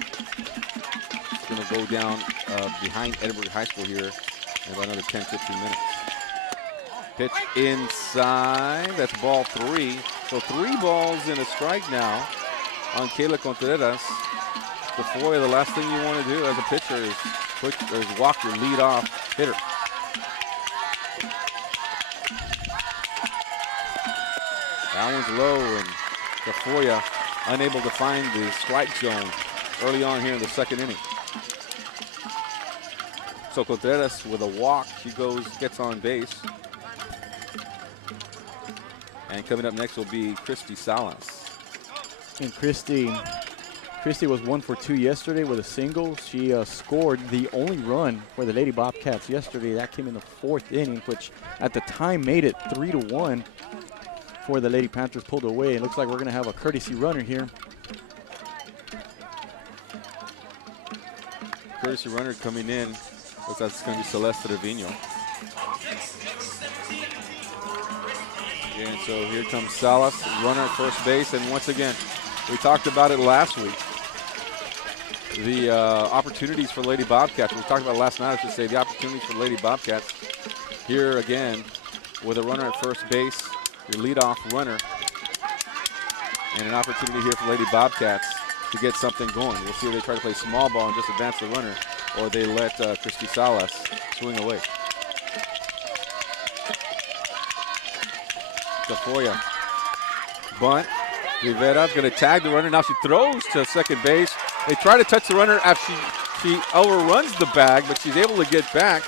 going to go down behind Edinburgh High School here in about another 10-15 minutes. Pitch inside, that's ball 3. So 3 balls and a strike now on Kayla Contreras. Tafoya, the last thing you want to do as a pitcher is walk your lead-off hitter. That one's low, and Tafoya unable to find the strike zone early on here in the second inning. So Contreras with a walk, she gets on base. And coming up next will be Christy Salas. And Christy was 1 for 2 yesterday with a single. She scored the only run for the Lady Bobcats yesterday. That came in the 4th inning, which at the time made it 3-1 for the Lady Panthers pulled away. It looks like we're going to have a courtesy runner here. Courtesy runner coming in. Looks like it's going to be Celeste Trevino. And so here comes Salas, runner at first base, and once again, we talked about it last week. The opportunities for Lady Bobcats, we talked about it last night, I should say, the opportunities for Lady Bobcats. Here again, with a runner at first base, your leadoff runner, and an opportunity here for Lady Bobcats to get something going. We'll see if they try to play small ball and just advance the runner, or they let Christy Salas swing away. Tafoya, bunt. Rivera's going to tag the runner. Now she throws to second base. They try to touch the runner after she overruns the bag, but she's able to get back.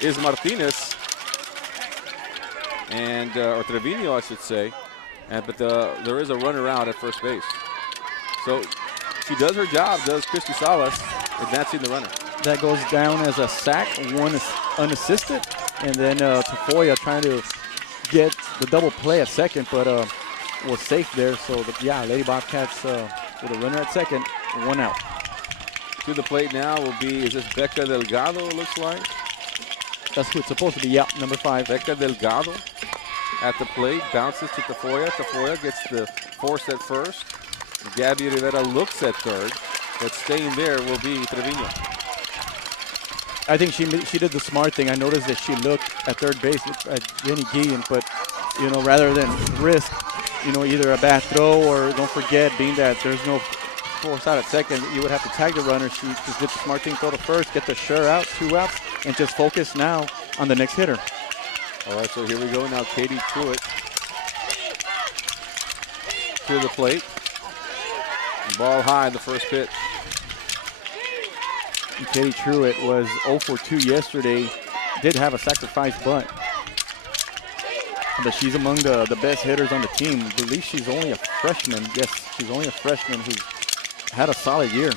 Is Martinez, and or Trevino, I should say. But there is a runner out at first base. So she does her job, does Christy Salas, advancing the runner. That goes down as a sack, 1 unassisted, and then Tafoya trying to get the double play at second, but was safe there. So, Lady Bobcats with a runner at second, 1 out. To the plate now will be, is this Becca Delgado, it looks like? That's who it's supposed to be, yeah, number 5. Becca Delgado at the plate, bounces to Tafoya. Tafoya gets the force at first. Gabby Rivera looks at third, but staying there will be Trevino. I think she did the smart thing. I noticed that she looked at third base at Jenny Guillen, but, rather than risk, either a bad throw or don't forget, being that there's no force out at second, you would have to tag the runner. She just did the smart thing, throw to first, get the sure out, 2 outs, and just focus now on the next hitter. All right, so here we go now. Katie Truitt to the plate. Ball high, the first pitch. And Katie Truitt was 0 for 2 yesterday. Did have a sacrifice bunt. But she's among the best hitters on the team. I believe she's only a freshman. Yes, she's only a freshman who's had a solid year.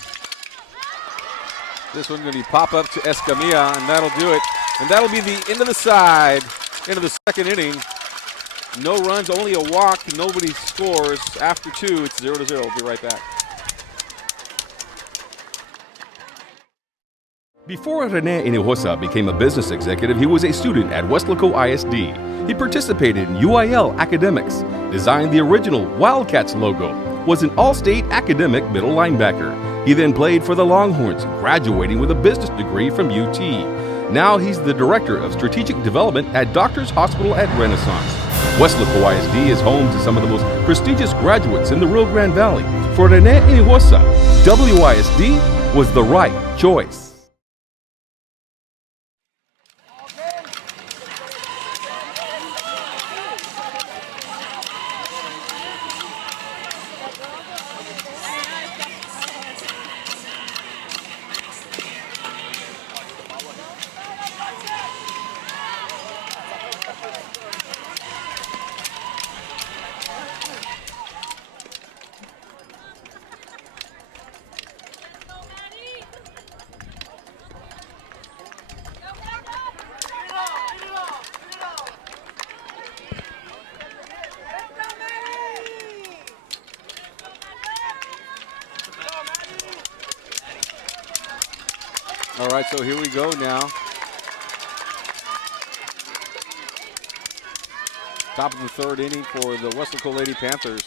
This one's going to be pop up to Escamilla, and that'll do it. And that'll be the end of the side, end of the second inning. No runs, only a walk. Nobody scores. After 2, it's 0-0. We'll be right back. Before Rene Hinojosa became a business executive, he was a student at Weslaco ISD. He participated in UIL academics, designed the original Wildcats logo, was an all-state academic middle linebacker. He then played for the Longhorns, graduating with a business degree from UT. Now he's the Director of Strategic Development at Doctors Hospital at Renaissance. Weslaco ISD is home to some of the most prestigious graduates in the Rio Grande Valley. For Rene Hinojosa, WISD was the right choice. All right, so here we go now. Top of the third inning for the Weslaco Lady Panthers.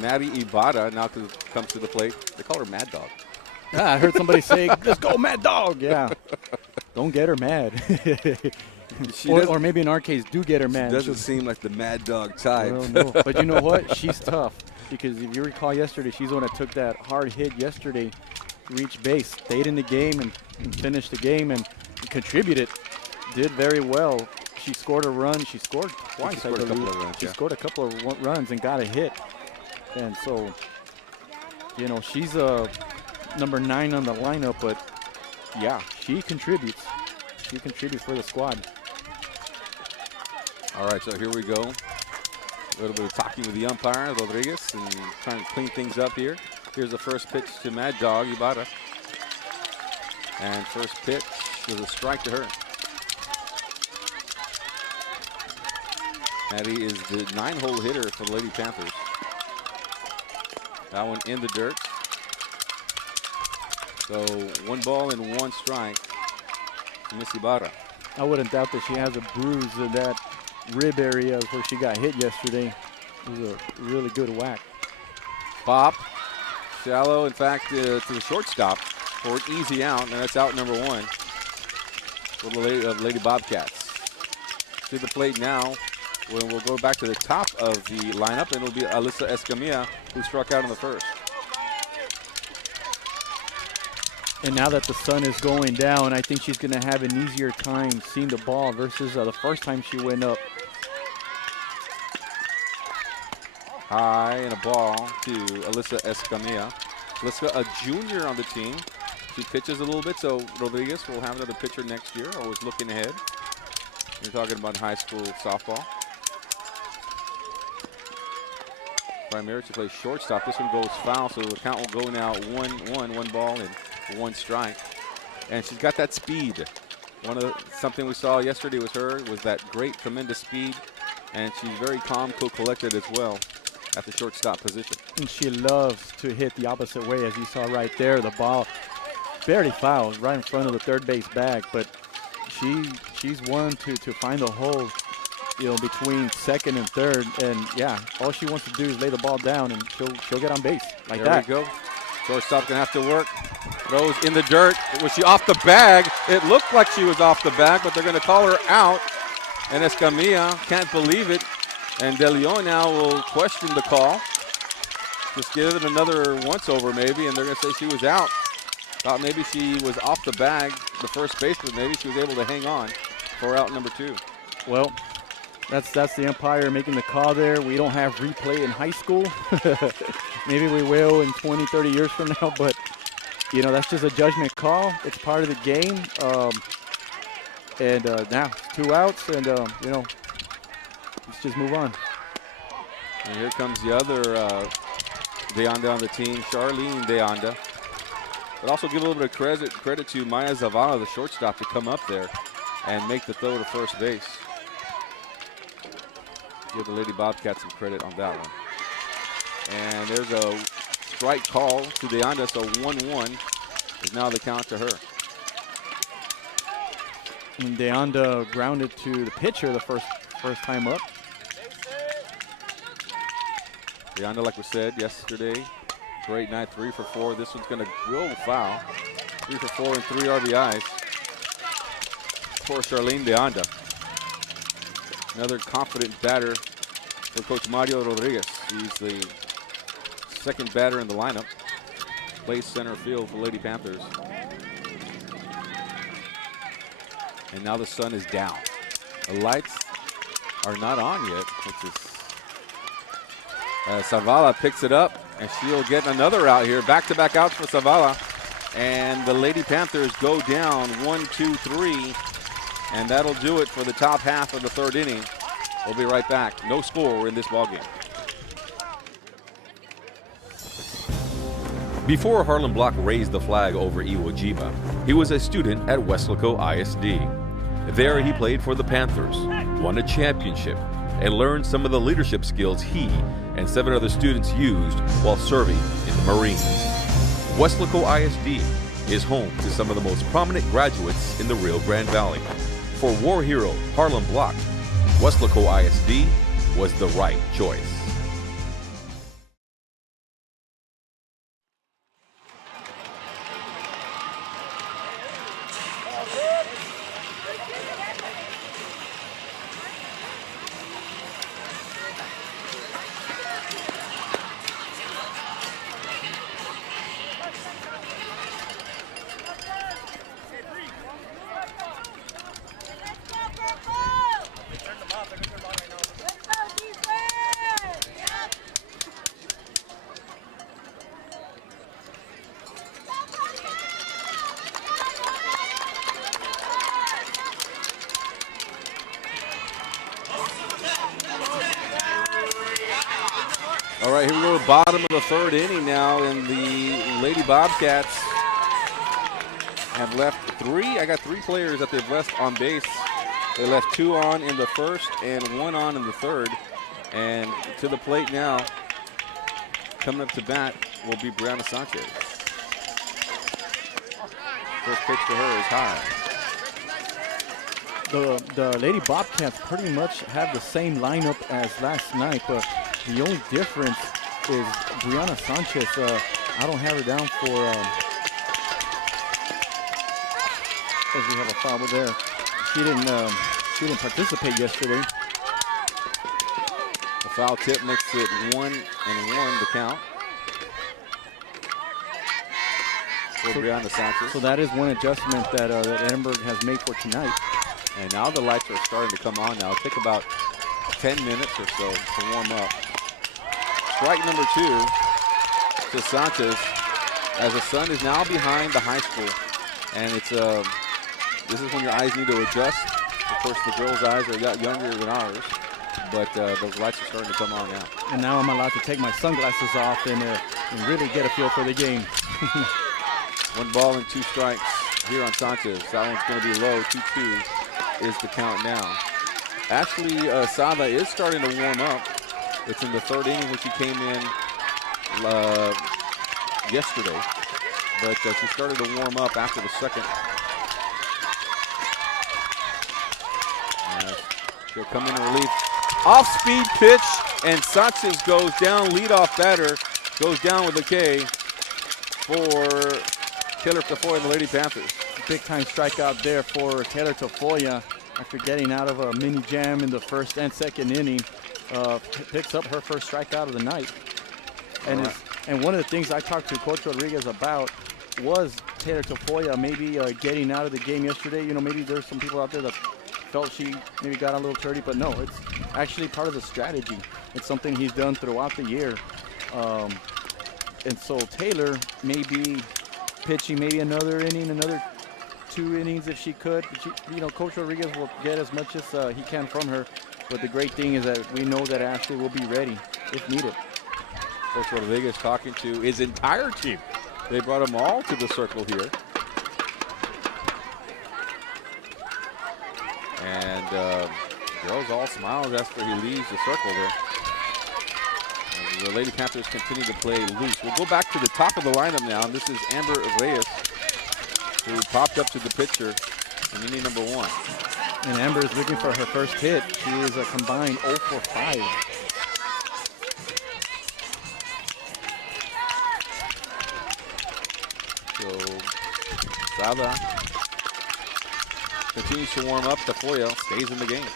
Maddie Ibarra now comes to the plate. They call her Mad Dog. I heard somebody say, let's go, Mad Dog. Yeah. Don't get her mad. or maybe in our case, do get her mad. Doesn't seem like the Mad Dog type. Well, no. But you know what? She's tough. Because if you recall yesterday, she's the one that took that hard hit yesterday, reached base, stayed in the game, and finished the game and contributed. Did very well. She scored a run. She scored twice, she scored I a couple believe. of runs, She yeah. scored a couple of runs and got a hit. And so, you know, she's number 9 on the lineup, but yeah, she contributes. She contributes for the squad. All right, so here we go. A little bit of talking with the umpire, Rodriguez, and trying to clean things up here. Here's the first pitch to Mad Dog Ibarra. And first pitch was a strike to her. Maddie is the 9-hole hitter for the Lady Panthers. That one in the dirt. So 1 ball and 1 strike to Miss Ibarra. I wouldn't doubt that she has a bruise in that rib area where she got hit yesterday. It was a really good whack. Pop, shallow, in fact, to the shortstop for an easy out, and that's out number 1 for the Lady Bobcats. To the plate now, we'll go back to the top of the lineup, and it'll be Alyssa Escamilla, who struck out in the first. And now that the sun is going down, I think she's going to have an easier time seeing the ball versus the first time she went up. High and a ball to Alyssa Escamilla. Alyssa, a junior on the team. She pitches a little bit, so Rodriguez will have another pitcher next year, always looking ahead. We're talking about high school softball. Primary to play shortstop. This one goes foul, so the count will go now 1 ball and 1 strike. And she's got that speed. Something we saw yesterday with her was that great, tremendous speed. And she's very calm, cool, collected as well at the shortstop position. And she loves to hit the opposite way, as you saw right there. The ball barely fouled right in front of the third base bag, but she's one to find the hole, you know, between second and third. And yeah, all she wants to do is lay the ball down, and she'll get on base like that. There we go. Shortstop gonna have to work. Throws in the dirt. Was she off the bag? It looked like she was off the bag, but they're gonna call her out. And Escamilla can't believe it. And De Leon now will question the call. Just give it another once-over maybe, and they're going to say she was out. Thought maybe she was off the bag, the first baseman. Maybe she was able to hang on for out number 2. Well, that's the umpire making the call there. We don't have replay in high school. Maybe we will in 20, 30 years from now, but, you know, that's just a judgment call. It's part of the game. And now 2 outs, and, you know, let's just move on. And here comes the other Deanda on the team, Charlene Deanda. But also give a little bit of credit to Maya Zavala, the shortstop, to come up there and make the throw to first base. Give the Lady Bobcats some credit on that one. And there's a strike call to Deanda, so 1-1 is now the count to her. And De Anda grounded to the pitcher the first time up. De Anda, like we said yesterday, great night, 3 for 4. This one's going to go foul. 3 for 4 and 3 RBIs for Charlene De Anda. Another confident batter for Coach Mario Rodriguez. He's the second batter in the lineup. Plays center field for Lady Panthers. And now the sun is down. The lights are not on yet, which is Zavala picks it up, and she'll get another out here. Back-to-back outs for Zavala. And the Lady Panthers go down 1-2-3, and that'll do it for the top half of the third inning. We'll be right back. No score in this ballgame. Before Harlan Block raised the flag over Iwo Jima, he was a student at Weslaco ISD. There he played for the Panthers, won a championship, and learned some of the leadership skills he and 7 other students used while serving in the Marines. Weslaco ISD is home to some of the most prominent graduates in the Rio Grande Valley. For war hero Harlan Block, Weslaco ISD was the right choice. All right, here we go to the bottom of the third inning now, and the Lady Bobcats have left 3. I got 3 players that they've left on base. They left 2 on in the first and 1 on in the third. And to the plate now, coming up to bat, will be Brianna Sanchez. First pitch to her is high. The Lady Bobcats pretty much have the same lineup as last night, but the only difference is Brianna Sanchez. I don't have her down for. Because we have a foul there. She didn't participate yesterday. The foul tip makes it 1-1 to count for Brianna Sanchez. So that is one adjustment that Edinburgh has made for tonight. And now the lights are starting to come on now. It'll take about 10 minutes or so to warm up. Strike number 2 to Sanchez, as the sun is now behind the high school. And it's this is when your eyes need to adjust. Of course, the girls' eyes are a lot younger than ours, but those lights are starting to come on now. And now I'm allowed to take my sunglasses off and really get a feel for the game. 1 ball and 2 strikes here on Sanchez. That one's going to be low. 2-2 is the count now. Ashley Saba is starting to warm up. It's in the third inning when she came in yesterday, but she started to warm up after the second. She'll come in relief. Off-speed pitch, and Sanchez goes down. Leadoff batter goes down with a K for Taylor Tafoya and the Lady Panthers. Big-time strikeout there for Taylor Tafoya after getting out of a mini jam in the first and second inning. Picks up her first strikeout of the night. And one of the things I talked to Coach Rodriguez about was Taylor Tafoya maybe getting out of the game yesterday. You know, maybe there's some people out there that felt she maybe got a little dirty, but no, it's actually part of the strategy. It's something he's done throughout the year. And so Taylor may be pitching maybe another inning, another 2 innings if she could. She, you know, Coach Rodriguez will get as much as he can from her. But the great thing is that we know that Ashley will be ready if needed. Coach Rodriguez talking to his entire team. They brought them all to the circle here. And girls all smiles after he leaves the circle there. And the Lady Panthers continue to play loose. We'll go back to the top of the lineup now, and this is Amber Reyes, who popped up to the pitcher in inning number 1. And Amber is looking for her first hit. She is a combined 0 for 5. So Saba continues to warm up. Tafoya stays in the game.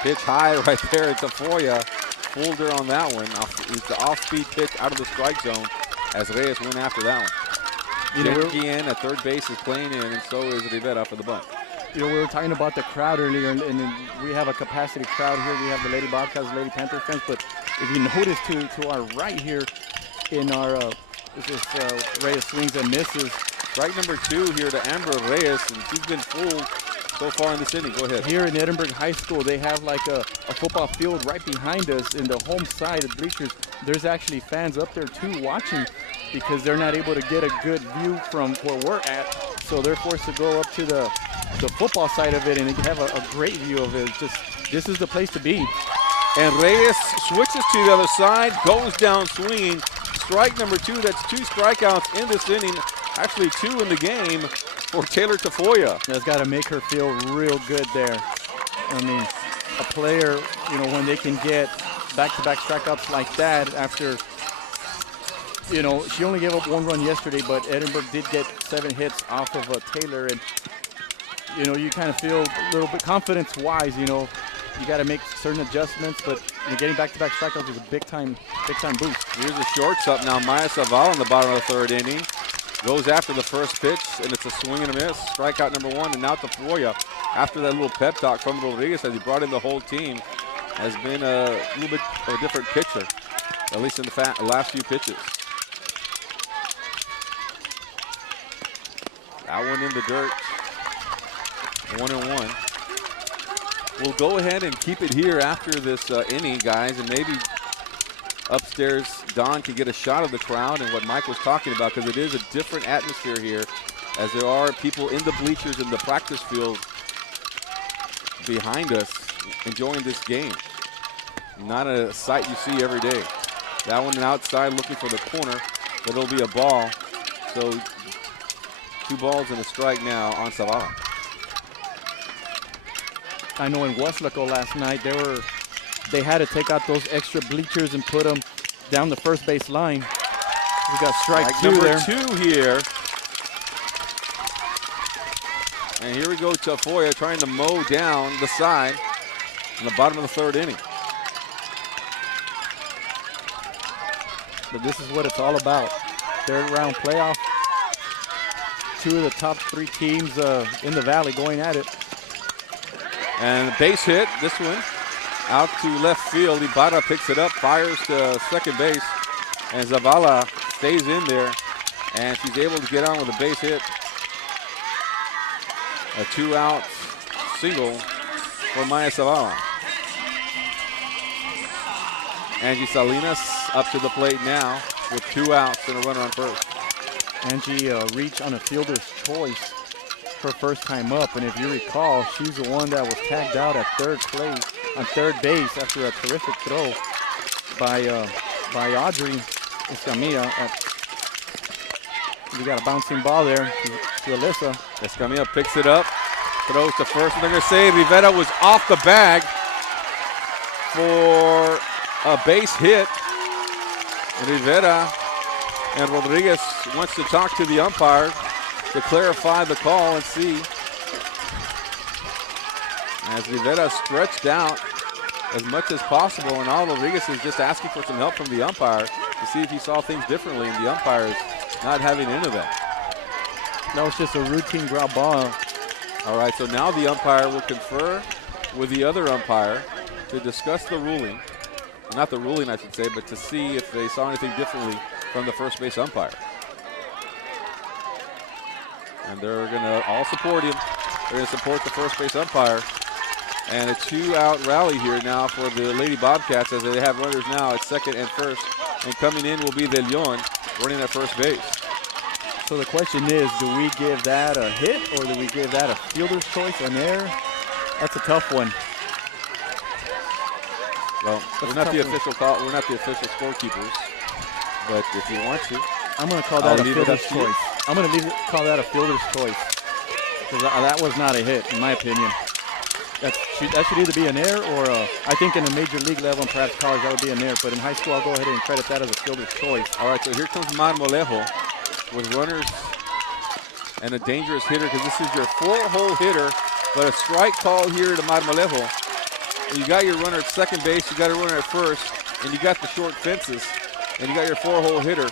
Pitch high right there at Tafoya. Fooled her on that one. It's the off-speed pitch out of the strike zone as Reyes went after that one. Guillen at third base is playing in, and so is Rivera for the bunt. You know, we were talking about the crowd earlier, and we have a capacity crowd here. We have the Lady Bobcats, Lady Panthers fans, but if you notice to our right here in our Reyes swings and misses. Strike number 2 here to Amber Reyes, and she's been fooled so far in this inning. Go ahead. Here in Edinburgh High School, they have like a football field right behind us in the home side of bleachers. There's actually fans up there too watching because they're not able to get a good view from where we're at. So they're forced to go up to the football side of it and have a great view of it. This is the place to be. And Reyes switches to the other side, goes down swinging. Strike number 2, that's 2 strikeouts in this inning. Actually 2 in the game for Taylor Tafoya. That's got to make her feel real good there. I mean, a player, you know, when they can get back-to-back strikeouts like that after, you know, she only gave up 1 run yesterday, but Edinburgh did get 7 hits off of Taylor. And, you know, you kind of feel a little bit confidence-wise, you know, you got to make certain adjustments, but getting back-to-back strikeouts is a big-time boost. Here's the shortstop now, Maya Saval in the bottom of the 3rd inning. Goes after the first pitch, and it's a swing and a miss. Strikeout number 1, and now Tafoya, after that little pep talk from Rodriguez as he brought in the whole team, has been a little bit of a different pitcher, at least in the last few pitches. That one in the dirt. 1-1. We'll go ahead and keep it here after this inning, guys, and maybe upstairs Don can get a shot of the crowd and what Mike was talking about, because it is a different atmosphere here as there are people in the bleachers in the practice field behind us enjoying this game. Not a sight you see every day. That one outside looking for the corner, but it'll be a ball. So 2 balls and a strike now on Zavala. I know in Westlaco last night they had to take out those extra bleachers and put them down the first base line. We got strike 2 number there. 2 here. And here we go, Tafoya trying to mow down the side in the bottom of the 3rd inning. But this is what it's all about. 3rd round playoff. 2 of the top 3 teams in the Valley going at it. And base hit, this one, out to left field. Ibarra picks it up, fires to second base, and Zavala stays in there, and she's able to get on with a base hit. A 2-out single for Maya Zavala. Angie Salinas up to the plate now with 2 outs and a runner on first. Angie reached on a fielder's choice her first time up, and if you recall, she's the one that was tagged out at third base after a terrific throw by Audrey Escamilla. We got a bouncing ball there to Alyssa. Escamilla picks it up, throws to first, and they're going to say Rivera was off the bag for a base hit. Rivera and Rodriguez wants to talk to the umpire to clarify the call and see. As Rivera stretched out as much as possible, and all Rodriguez is just asking for some help from the umpire to see if he saw things differently, and the umpire is not having any of that. That was just a routine ground ball. All right, so now the umpire will confer with the other umpire to discuss the ruling. Not the ruling, I should say, but to see if they saw anything differently from the first base umpire. And they're going to all support him. They're going to support the first base umpire. And a 2-out rally here now for the Lady Bobcats as they have runners now at second and first. And coming in will be De Leon running at first base. So the question is, do we give that a hit or do we give that a fielder's choice, an error? That's a tough one. Well, we're not the official call. We're not the official scorekeepers. But if you want to, I'm going to call that a fielder's choice. I'm going to call that a fielder's choice. because that was not a hit, in my opinion. That should either be an error or I think in a major league level and perhaps college that would be an error. But in high school, I'll go ahead and credit that as a fielder's choice. All right, so here comes Marmolejo with runners and a dangerous hitter because this is your 4-hole hitter, but a strike call here to Marmolejo. You got your runner at second base, you got a runner at first, and you got the short fences, and you got your 4-hole hitter.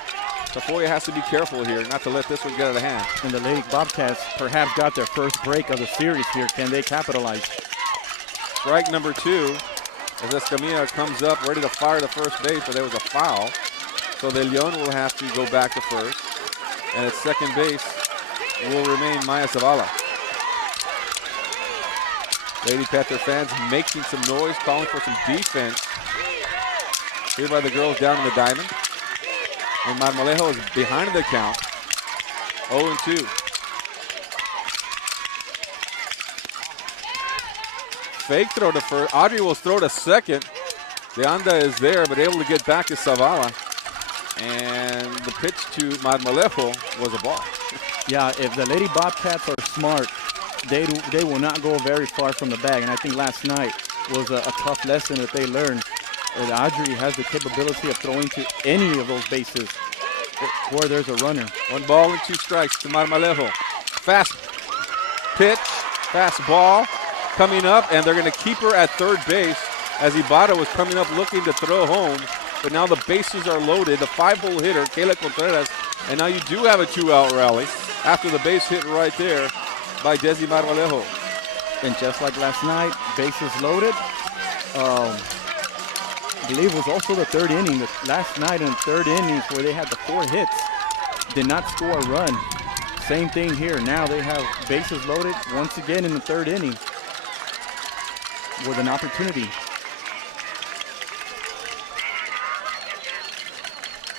Tafoya has to be careful here not to let this one get out of hand. And the Lady Bobcats perhaps got their first break of the series here. Can they capitalize? Strike number 2 as Escamilla comes up ready to fire to first base, but there was a foul. So De Leon will have to go back to first. And at second base will remain Maya Zavala. Lady Panther fans making some noise, calling for some defense here by the girls down in the diamond. And Marmolejo is behind the count, 0-2. Fake throw to first. Audrey will throw to second. De Anda is there, but able to get back to Zavala. And the pitch to Marmolejo was a ball. Yeah, if the Lady Bobcats are smart, they will not go very far from the bag. And I think last night was a tough lesson that they learned. Audrey has the capability of throwing to any of those bases where there's a runner. 1 ball and 2 strikes to Marmolejo. Fast pitch, fast ball coming up, and they're going to keep her at third base as Ibarra was coming up looking to throw home. But now the bases are loaded. The 5-hole hitter, Kayla Contreras, and now you do have a 2-out rally after the base hit right there by Desi Marmolejo. And just like last night, bases loaded. I believe it was also the third inning. The last night in the third innings where they had the 4 hits, did not score a run. Same thing here. Now they have bases loaded once again in the third inning with an opportunity.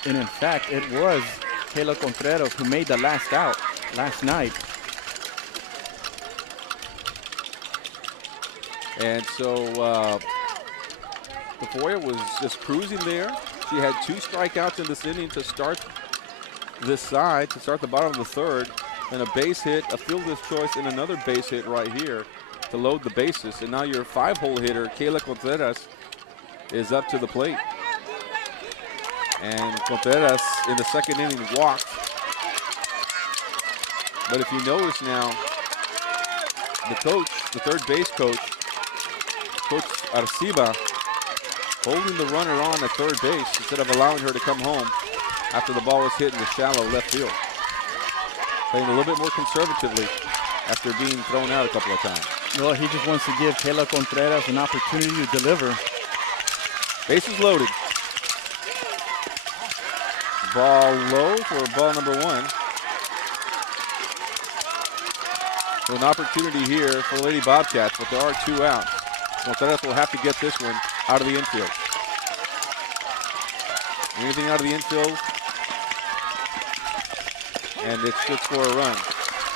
And in fact, it was Kayla Contreras who made the last out last night. And so Tafoya was just cruising there. She had 2 strikeouts in this inning to start this side, to start the bottom of the third, and a base hit, a fielder's choice, and another base hit right here to load the bases. And now your 5-hole hitter, Kayla Contreras, is up to the plate. And Contreras in the second inning walked. But if you notice now, the coach, the third base coach, Coach Arciba, holding the runner on at third base instead of allowing her to come home after the ball was hit in the shallow left field. Playing a little bit more conservatively after being thrown out a couple of times. Well, he just wants to give Kayla Contreras an opportunity to deliver. Bases loaded. Ball low for ball number 1. So an opportunity here for the Lady Bobcats, but there are 2 outs. Contreras will have to get this one out of the infield. Anything out of the infield, and it's good for a run.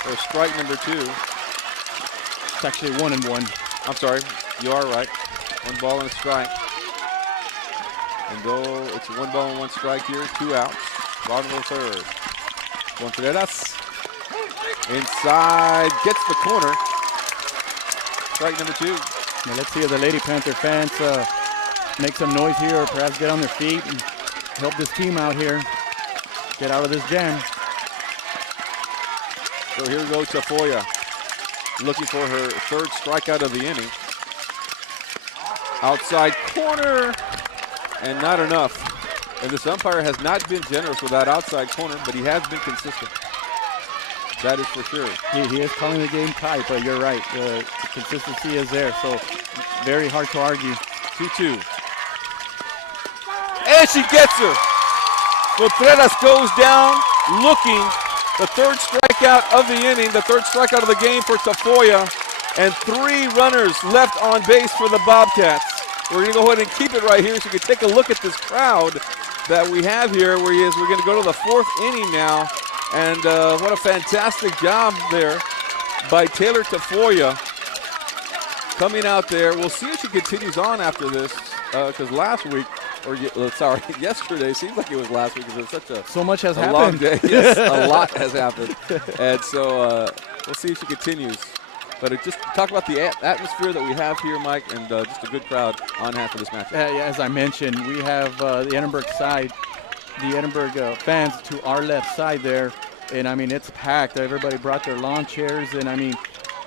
So strike number 2. It's actually 1-1. I'm sorry, you are right. 1 ball and a strike. And though it's 1 ball and 1 strike here, 2 outs. Bottom of the third. Contreras inside, gets the corner. Strike number 2. Now let's see if the Lady Panther fans make some noise here or perhaps get on their feet and help this team out here. Get out of this jam. So here we go, Tafoya, looking for her 3rd strikeout of the inning. Outside corner, and not enough. And this umpire has not been generous with that outside corner, but he has been consistent. That is for sure. He is calling the game tight, but you're right. The consistency is there, so very hard to argue. 2-2. And she gets her. Contreras goes down looking. The 3rd strikeout of the inning, the 3rd strikeout of the game for Tafoya, and 3 runners left on base for the Bobcats. We're going to go ahead and keep it right here so you can take a look at this crowd that we have here. We're going to go to the 4th inning now. And what a fantastic job there by Taylor Tafoya coming out there. We'll see if she continues on after this, because last week sorry, yesterday. Seems like it was last week because it was such a So much has long happened. day. Yes, a lot has happened. And so we'll see if she continues. But just talk about the atmosphere that we have here, Mike, and just a good crowd on hand for this match. Yeah, as I mentioned, we have the Edinburgh side, the Edinburgh fans to our left side there. And, I mean, it's packed. Everybody brought their lawn chairs. And, I mean,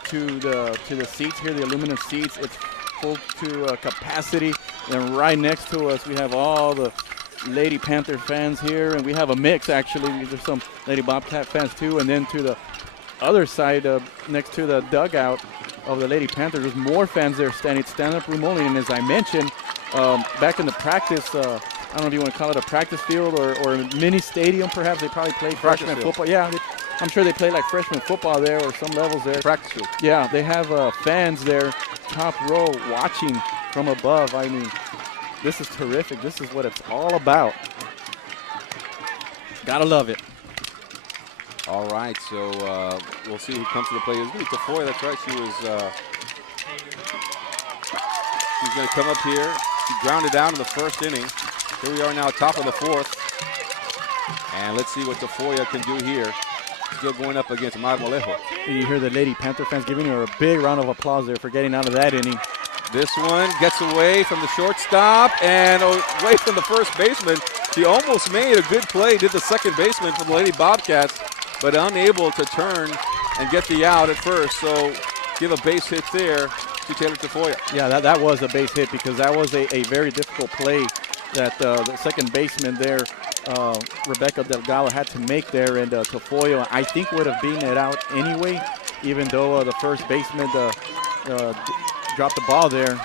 to the seats here, the aluminum seats, it's full to capacity. And right next to us, we have all the Lady Panther fans here. And we have a mix, actually. There's some Lady Bobcat fans, too. And then to the other side, next to the dugout of the Lady Panthers, there's more fans there standing. It's stand-up room only. And as I mentioned, back in the practice, I don't know if you want to call it a practice field or a mini stadium, perhaps. They probably play freshman football. Yeah, I'm sure they play like freshman football there or some levels there. Practice field. Yeah, they have fans there, top row, watching from above. I mean, this is terrific. This is what it's all about. Gotta love it. All right, so we'll see who comes to the plate. It's going to be Tafoya, that's right. She's going to come up here. She grounded out in the first inning. Here we are now, top of the fourth. And let's see what Tafoya can do here. Still going up against Marmolejo. You hear the Lady Panther fans giving her a big round of applause there for getting out of that inning. This one gets away from the shortstop and away from the first baseman. She almost made a good play, did the second baseman from the Lady Bobcats, but unable to turn and get the out at first. So give a base hit there to Taylor Tafoya. Yeah, that was a base hit because that was a very difficult play that the second baseman there, Rebecca Delgado, had to make there. And Tafoya, I think, would have beaten it out anyway, even though the first baseman dropped the ball there.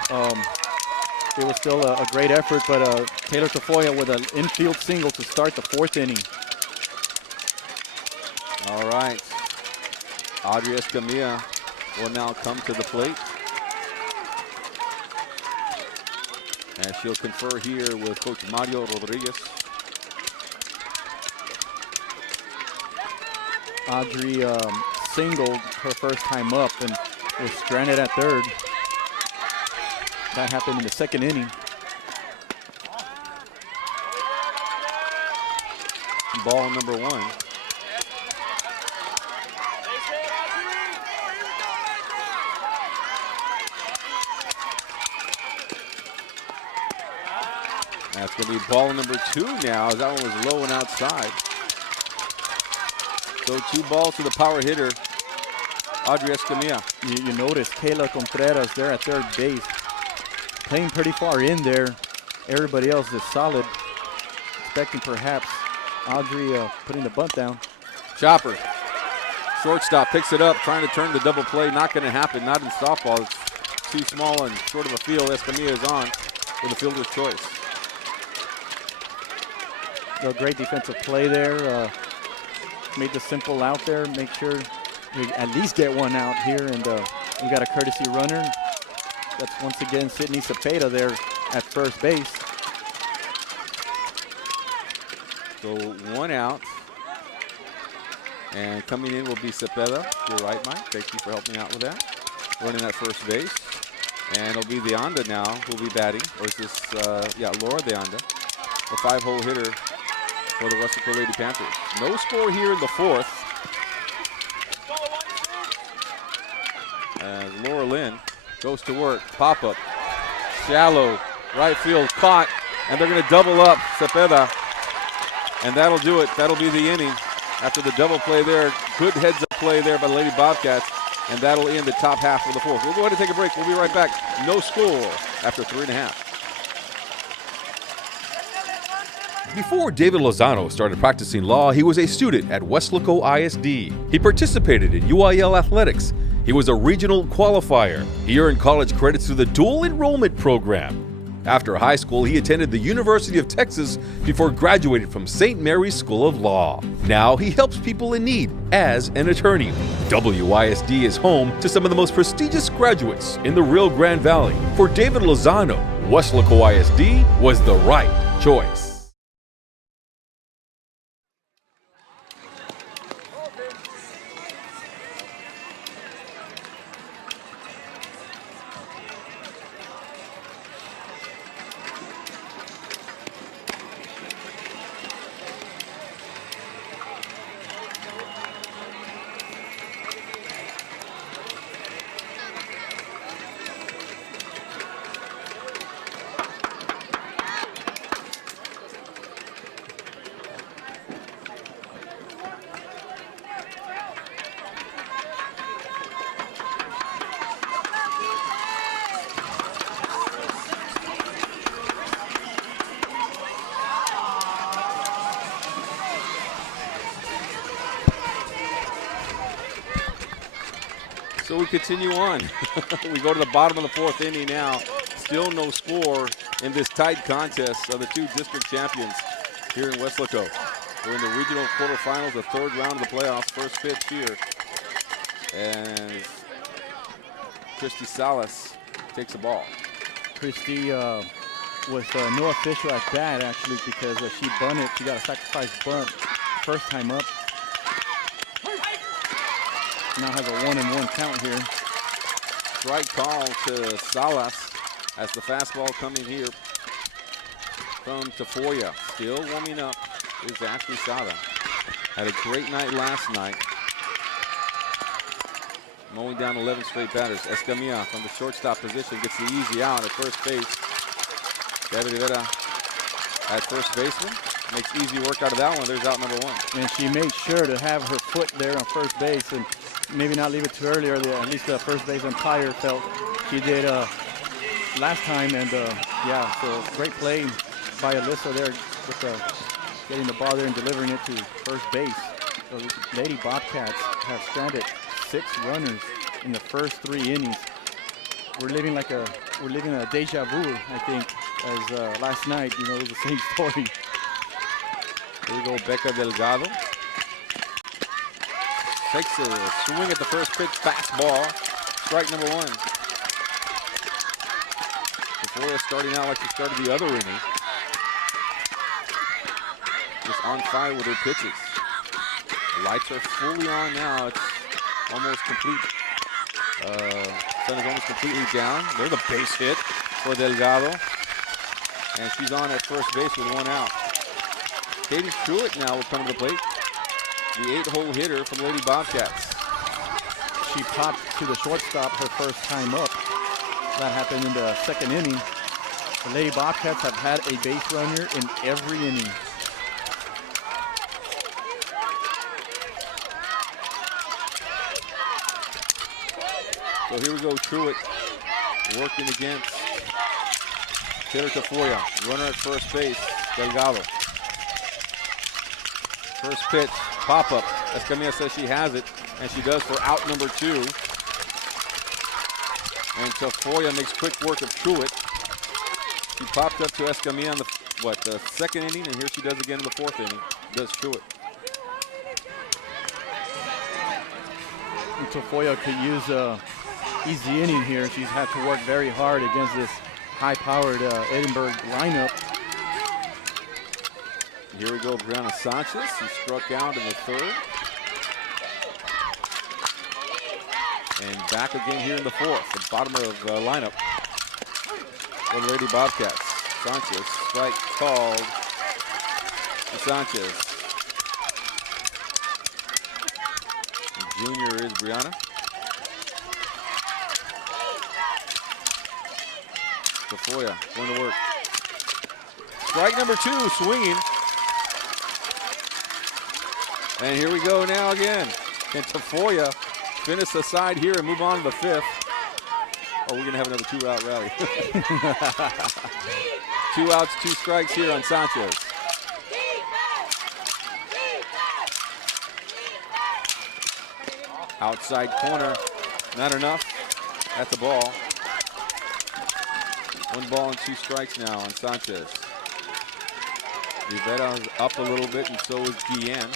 It was still a great effort, but Taylor Tafoya with an infield single to start the fourth inning. All right. Audrey Escamilla will now come to the plate. And she'll confer here with Coach Mario Rodriguez. Audrey singled her first time up and was stranded at third. That happened in the second inning. Ball number one. That's going to be ball number two now, as that one was low and outside. So 2 balls to the power hitter, Audrey Escamilla. You notice Kayla Contreras there at third base, playing pretty far in there. Everybody else is solid. Expecting perhaps Audrey putting the bunt down. Chopper, shortstop, picks it up, trying to turn the double play. Not going to happen, not in softball. It's too small and short of a field. Escamilla is on for the fielder's choice. A great defensive play there. Made the simple out there. Make sure we at least get one out here. And we got a courtesy runner. That's once again Sydney Cepeda there at first base. So 1 out. And coming in will be Cepeda. You're right, Mike. Thank you for helping out with that. Running at first base. And it'll be De Anda now who'll be batting. Or is this, Laura De Anda, a 5-hole hitter for the Western Lady Panthers. No score here in the fourth. As Laura Lynn goes to work. Pop-up. Shallow. Right field caught. And they're going to double up Cepeda. And that'll do it. That'll be the inning. After the double play there. Good heads-up play there by the Lady Bobcats. And that'll end the top half of the fourth. We'll go ahead and take a break. We'll be right back. No score after 3.5. Before David Lozano started practicing law, he was a student at Weslaco ISD. He participated in UIL athletics. He was a regional qualifier. He earned college credits through the dual enrollment program. After high school, he attended the University of Texas before graduating from St. Mary's School of Law. Now he helps people in need as an attorney. WISD is home to some of the most prestigious graduates in the Rio Grande Valley. For David Lozano, Weslaco ISD was the right choice. So we continue on. We go to the bottom of the fourth inning now. Still no score in this tight contest of the two district champions here in Weslaco. We're in the regional quarterfinals, the third round of the playoffs. First pitch here. And Christy Salas takes the ball. Christy with no official at bat, actually, because she bunted. She got a sacrifice bunt first time up. Now has a 1-1 count here. Strike call to Salas as the fastball coming here from Tafoya. Still warming up is Ashley Sada. Had a great night last night. Mowing down 11 straight batters. Escamilla from the shortstop position gets the easy out at first base. David Rivera at first baseman. Makes easy work out of that one. There's out number one. And she made sure to have her foot there on first base and maybe not leave it too early, or at least the first base umpire felt she did last time. And yeah, so great play by Alyssa there with getting the ball there and delivering it to first base. So Lady Bobcats have stranded 6 runners in the first 3 innings. We're living a deja vu, I think, as last night, it was the same story. Here we go, Becca Delgado. Takes a swing at the first pitch, fastball. Strike number one. Before starting out like she started the other inning. Just on fire with her pitches. The lights are fully on now. It's almost complete. Sun is almost completely down. There's a base hit for Delgado. And she's on at first base with 1 out. Katie Truitt now will come to the plate. The 8-hole hitter from Lady Bobcats. She popped to the shortstop her first time up. That happened in the second inning. The Lady Bobcats have had a base runner in every inning. So here we go, Truitt working against Taylor Tafoya. Runner at first base, Delgado. First pitch, pop-up. Escamilla says she has it, and she does for out number 2. And Tafoya makes quick work of Truitt. She popped up to Escamilla in the second inning, and here she does again in the 4th inning. Does Truitt. And Tafoya could use easy inning here. She's had to work very hard against this high-powered Edinburgh lineup. Here we go, Brianna Sanchez. She struck out in the 3rd. And back again here in the 4th, the bottom of the lineup for the Lady Bobcats. Sanchez, strike called to Sanchez. The junior is Brianna. Tafoya going to work. Strike number 2, swinging. And here we go now again. Can Tafoya finish the side here and move on to the 5th? Oh, we're going to have another 2-out rally. 2 outs, 2 strikes here on Sanchez. Outside corner, not enough. That's a ball. 1 ball and 2 strikes now on Sanchez. Rivera is up a little bit, and so is Guillen.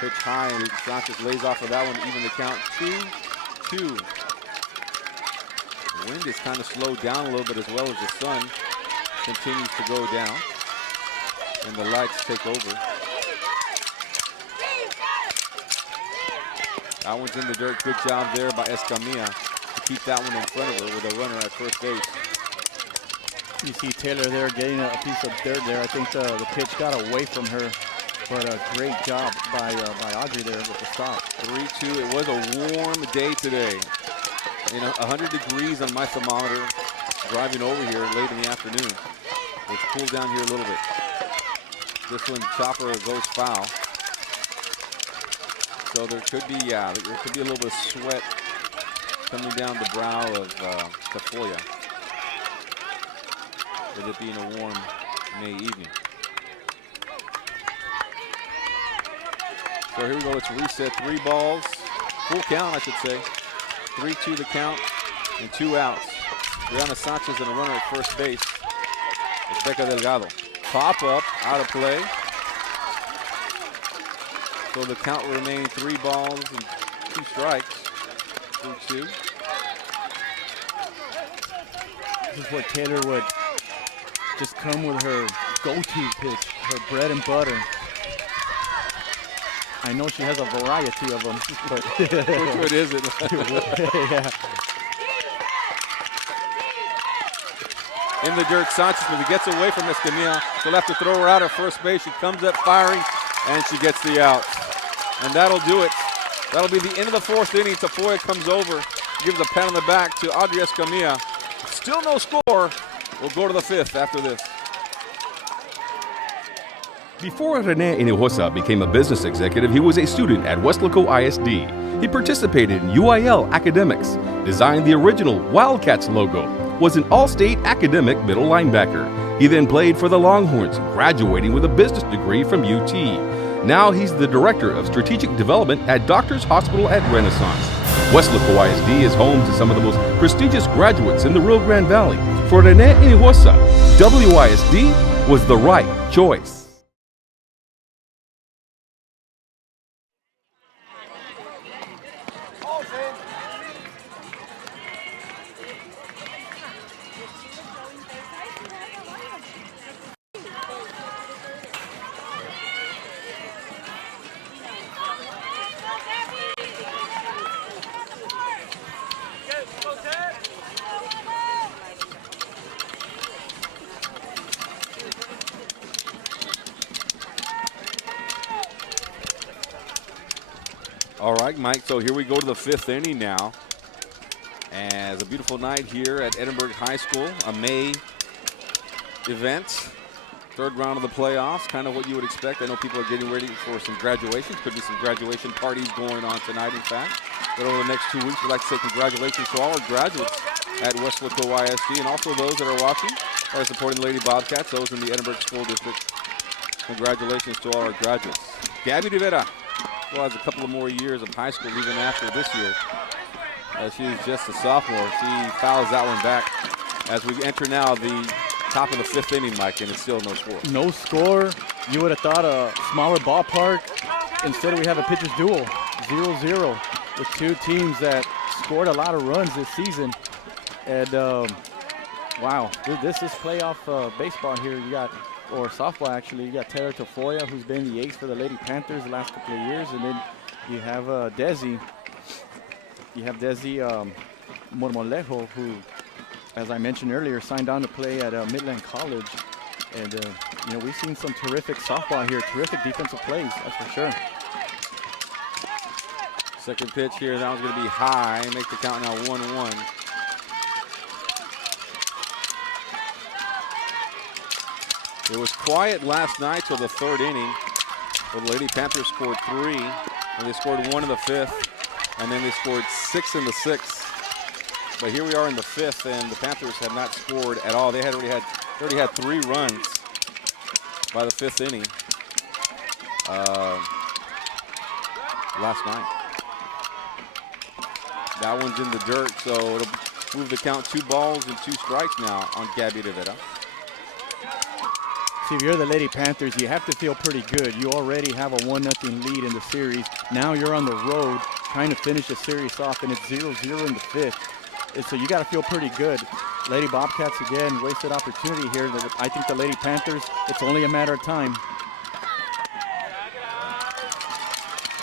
Pitch high, and Sanchez lays off of that one, even the count 2-2. The wind is kind of slowed down a little bit, as well as the sun continues to go down, and the lights take over. That one's in the dirt. Good job there by Escamilla to keep that one in front of her with a runner at first base. You see Taylor there getting a piece of dirt there. I think the pitch got away from her, but a great job by Audrey there with the stop. 3-2. It was a warm day today. 100 degrees on my thermometer driving over here late in the afternoon. It's cooled down here a little bit. This one, chopper goes foul. So there could be, there could be a little bit of sweat coming down the brow of Tafoya, with it being a warm May evening. So here we go. Let's reset. 3 balls. Full count, I should say. 3-2 the count and 2 outs. Brianna Sanchez and a runner at first base. It's Becca Delgado. Pop up, out of play. So the count will remain 3 balls and 2 strikes. 3-2. This is what Taylor would just come with her go-to pitch, her bread and butter. I know she has a variety of them, but Which one is it? yeah. In the dirt, Sanchez, but he gets away from Escamilla. He'll have to throw her out at first base. She comes up firing, and she gets the out. And that'll do it. That'll be the end of the 4th inning. Tafoya comes over, gives a pat on the back to Audrey Escamilla. Still no score. We'll go to the 5th after this. Before Rene Hinojosa became a business executive, he was a student at Weslaco ISD. He participated in UIL academics, designed the original Wildcats logo, was an all-state academic middle linebacker. He then played for the Longhorns, graduating with a business degree from UT. Now he's the Director of Strategic Development at Doctors Hospital at Renaissance. Weslaco ISD is home to some of the most prestigious graduates in the Rio Grande Valley. For Rene Hinojosa, WISD was the right choice. All right, Mike, so here we go to the 5th inning now. As a beautiful night here at Edinburgh High School, a May event. 3rd round of the playoffs, kind of what you would expect. I know people are getting ready for some graduations. Could be some graduation parties going on tonight, in fact. But over the next 2 weeks, we'd like to say congratulations to all our graduates at Weslaco ISD, and also those that are watching or supporting the Lady Bobcats, those in the Edinburgh School District. Congratulations to all our graduates. Gabby Rivera still has a couple of more years of high school even after this year. She's just a sophomore. She fouls that one back as we enter now the top of the 5th inning, Mike, and it's still no score. No score. You would have thought a smaller ballpark. Instead, we have a pitcher's duel, 0-0, with 2 teams that scored a lot of runs this season. And wow, this is playoff baseball here. You got, or softball actually. You got Taylor Tafoya, who's been the ace for the Lady Panthers the last couple of years, and then you have Desi. You have Desi Mormolejo, who, as I mentioned earlier, signed on to play at Midland College. And, you know, we've seen some terrific softball here, terrific defensive plays, that's for sure. Second pitch here, that one's going to be high. Make the count now 1-1. It was quiet last night till the 3rd inning, where the Lady Panthers scored 3, and they scored 1 in the 5th, and then they scored 6 in the 6th. But here we are in the 5th, and the Panthers have not scored at all. They had already had 3 runs by the 5th inning last night. That one's in the dirt, so it'll move the count 2 balls and 2 strikes now on Gabby Rivera. See, if you're the Lady Panthers, you have to feel pretty good. You already have a 1-0 lead in the series. Now you're on the road trying to finish the series off, and it's 0-0 in the 5th. And so you got to feel pretty good. Lady Bobcats, again, wasted opportunity here. I think the Lady Panthers, it's only a matter of time.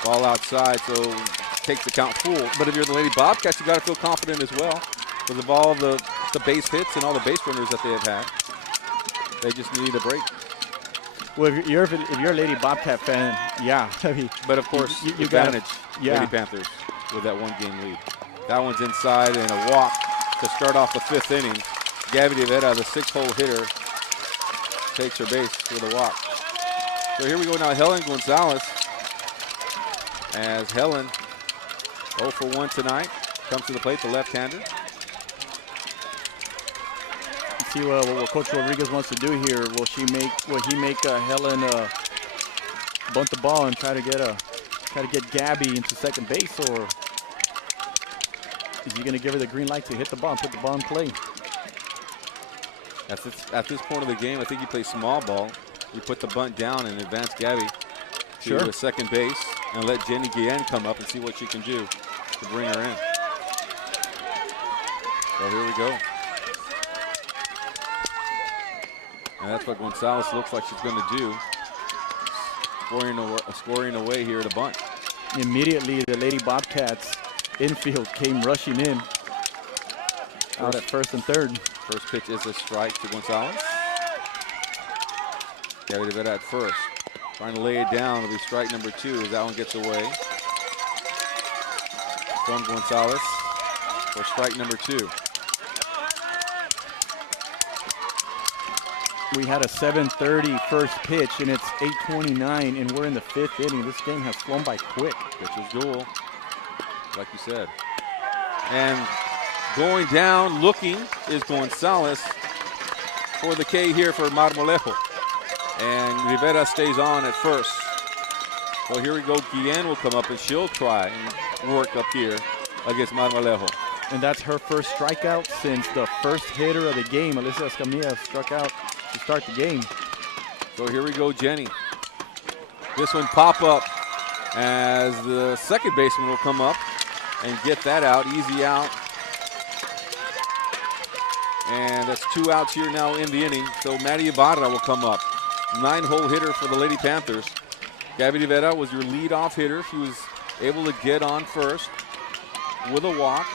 Ball outside, so takes the count full. But if you're the Lady Bobcats, you got to feel confident as well because of all the base hits and all the base runners that they have had. They just need a break. Well, if you're a Lady Bobcat fan, yeah. I mean, but of course, you advantage Lady Panthers with that 1-game lead. That one's inside and a walk to start off the 5th inning. Gabby Rivera, the 6-hole hitter, takes her base with a walk. So here we go now, Helen Gonzalez. As Helen, 0 for 1 tonight, comes to the plate, the left-hander. See what Coach Rodriguez wants to do here. Will he make Helen bunt the ball and try to get a try to get Gabby into second base, or is he going to give her the green light to hit the ball and put the ball in play? At this point of the game, I think you play small ball. You put the bunt down and advance Gabby to second base and let Jenny Guillen come up and see what she can do to bring her in. So here we go. And that's what Gonzalez looks like she's going to do. Scoring away here at a bunt. Immediately, the Lady Bobcats infield came rushing in out at first and third. First pitch is a strike to Gonzalez. Gabby Rivera at first. Trying to lay it down. It'll be strike number 2 as that one gets away from Gonzalez for strike number 2. We had a 7:30 first pitch, and it's 8:29, and we're in the 5th inning. This game has flown by quick. Pitcher's duel, like you said. And going down, looking, is Gonzalez for the K here for Marmolejo. And Rivera stays on at first. So here we go. Guillen will come up, and she'll try and work up here against Marmolejo. And that's her first strikeout since the first hitter of the game, Alyssa Escamilla, struck out to start the game. So here we go, Jenny. This one pop up as the second baseman will come up and get that out, easy out. And that's 2 outs here now in the inning. So Maddie Ibarra will come up. 9-hole hitter for the Lady Panthers. Gabby Rivera was your leadoff hitter. She was able to get on first with a walk.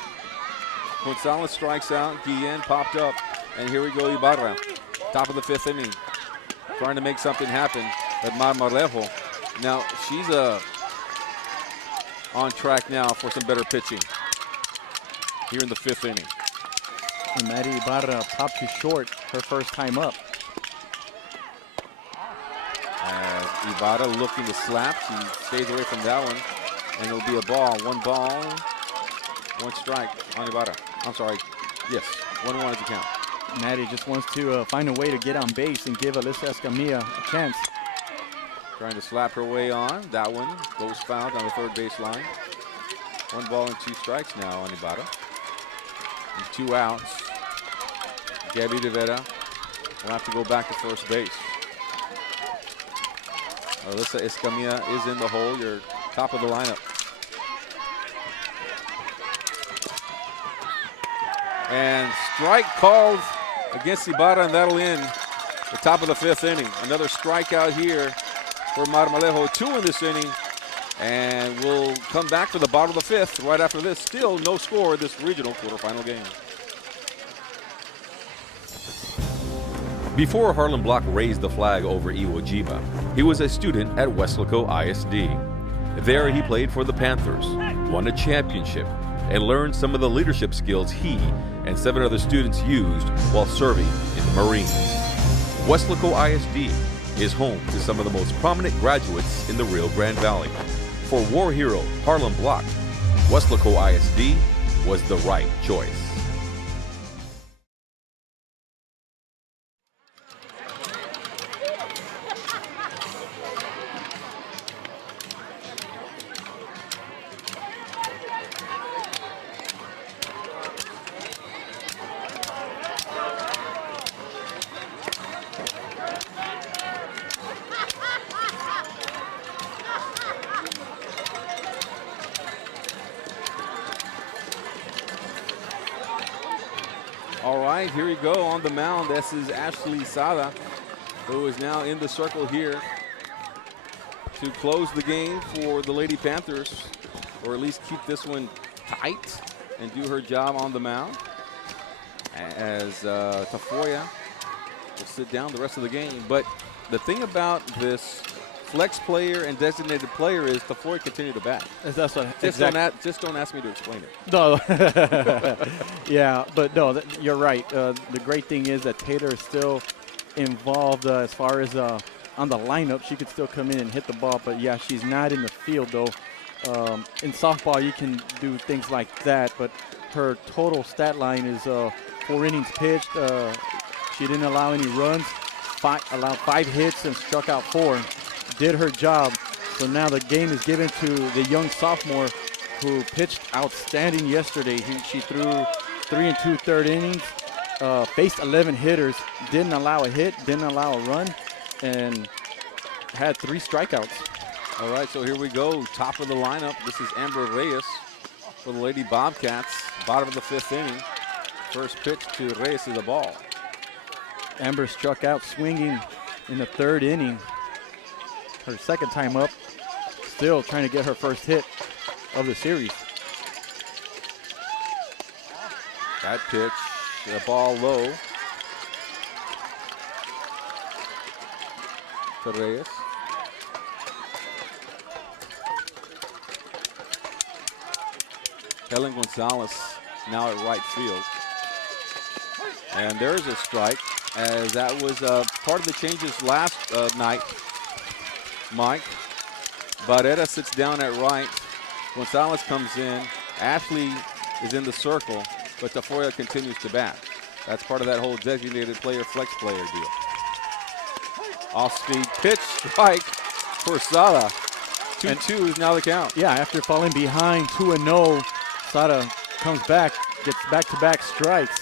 Gonzalez strikes out. Guillen popped up. And here we go, Ibarra. Top of the 5th inning. Trying to make something happen at Marmolejo. Now, she's on track now for some better pitching here in the 5th inning. And Maddie Ibarra popped too short her first time up. As Ibarra looking to slap, she stays away from that one. And it'll be a ball. 1 ball, 1 strike on Ibarra. I'm sorry. Yes, 1-1 is the count. Maddie just wants to find a way to get on base and give Alyssa Escamilla a chance. Trying to slap her way on. That one goes foul on the third baseline. 1 ball and 2 strikes now on Ibarra. And 2 outs. Gabby Rivera will have to go back to first base. Alyssa Escamilla is in the hole. You're top of the lineup. And strike called against Ibarra, and that'll end the top of the 5th inning. Another strikeout here for Marmolejo. 2 in this inning. And we'll come back for the bottom of the 5th right after this. Still no score this regional quarterfinal game. Before Harlan Block raised the flag over Iwo Jima, he was a student at Weslaco ISD. There he played for the Panthers, won a championship, and learned some of the leadership skills he and 7 other students used while serving in the Marines. Weslaco ISD is home to some of the most prominent graduates in the Rio Grande Valley. For war hero Harlan Block, Weslaco ISD was the right choice. All right, here we go on the mound. This is Ashley Sada, who is now in the circle here to close the game for the Lady Panthers, or at least keep this one tight and do her job on the mound. As Tafoya will sit down the rest of the game. But the thing about this flex player and designated player is Tafoya continue to bat. That's what, Just don't ask me to explain it. No, yeah, but no, you're right. The great thing is that Taylor is still involved as far as on the lineup. She could still come in and hit the ball, but yeah, she's not in the field though. In softball, you can do things like that, but her total stat line is 4 innings pitched. She didn't allow any runs, allowed 5 hits and struck out 4. Did her job. So now the game is given to the young sophomore who pitched outstanding yesterday. She threw 3 2/3 innings, faced 11 hitters, didn't allow a hit, didn't allow a run, and had 3 strikeouts. All right, so here we go. Top of the lineup. This is Amber Reyes for the Lady Bobcats. Bottom of the 5th inning. First pitch to Reyes is the ball. Amber struck out swinging in the 3rd inning. Her 2nd time up, still trying to get her first hit of the series. That pitch, the ball low to Reyes. Helen Gonzalez now at right field. And there's a strike, as that was part of the changes last night, Mike. Barrera sits down at right. Gonzalez comes in. Ashley is in the circle, but Tafoya continues to bat. That's part of that whole designated player, flex player deal. Off-speed pitch, strike for Sada. 2-2 is now the count. Yeah, after falling behind 2-0, Sada comes back, gets back-to-back strikes.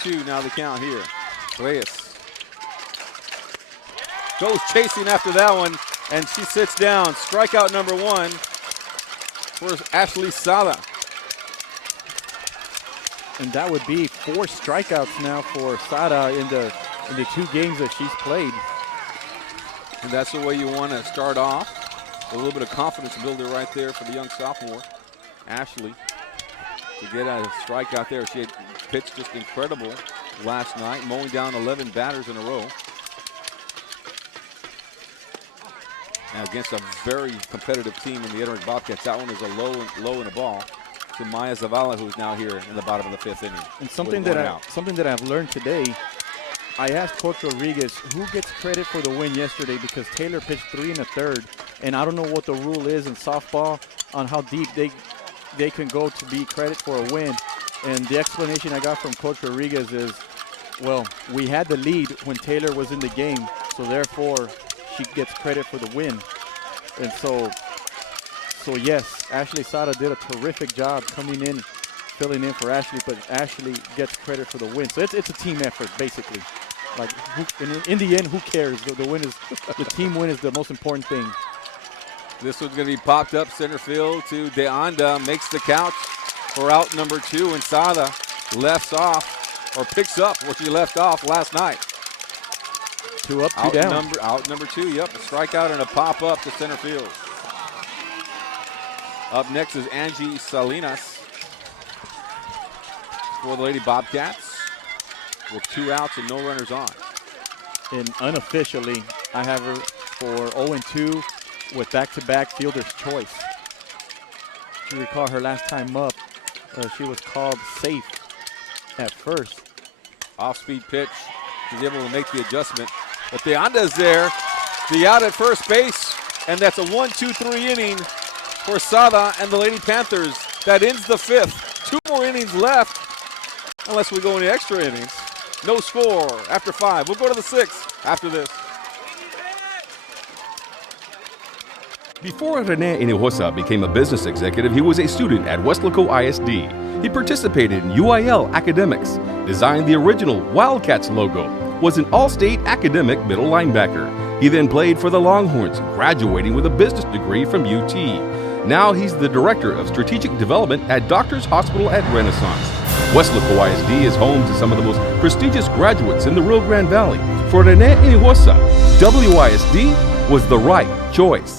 Two now the count here. Reyes goes chasing after that one, and she sits down. Strikeout number 1 for Ashley Sada. And that would be 4 strikeouts now for Sada in the 2 games that she's played. And that's the way you want to start off. A little bit of confidence builder right there for the young sophomore, Ashley, to get a strikeout there. She had pitched just incredible last night, mowing down 11 batters in a row. Now against a very competitive team in the Edinburgh Bobcats, that one is a low and a ball to Maya Zavala, who's now here in the bottom of the 5th inning. And something that I've learned today, I asked Coach Rodriguez who gets credit for the win yesterday, because Taylor pitched 3 1/3, and I don't know what the rule is in softball on how deep they can go to be credit for a win. And the explanation I got from Coach Rodriguez is, well, we had the lead when Taylor was in the game, so therefore she gets credit for the win. And so yes, Ashley Sada did a terrific job coming in, filling in for Ashley, but Ashley gets credit for the win. So it's a team effort, basically. Like, in the end, who cares? The win is the team win is the most important thing. This one's going to be popped up center field to De Anda, makes the couch for out number 2, and Sada lefts off, or picks up where she left off last night. 2 up, 2 down. Out number 2, yep, a strikeout and a pop up to center field. Up next is Angie Salinas for the Lady Bobcats with 2 outs and no runners on. And unofficially, I have her for 0-2 with back-to-back fielder's choice. If you recall her last time up, she was called safe at first. Off-speed pitch, she's able to make the adjustment. But Deonda's there, the out at first base, and that's a 1-2-3 inning for Sada and the Lady Panthers. That ends the 5th. 2 more innings left, unless we go into extra innings. No score after 5. We'll go to the 6th after this. Before Rene Hinojosa became a business executive, he was a student at Weslaco ISD. He participated in UIL academics, designed the original Wildcats logo, was an all-state academic middle linebacker. He then played for the Longhorns, graduating with a business degree from UT. Now he's the Director of Strategic Development at Doctors Hospital at Renaissance. Weslaco ISD is home to some of the most prestigious graduates in the Rio Grande Valley. For Rene Hinojosa, WISD was the right choice.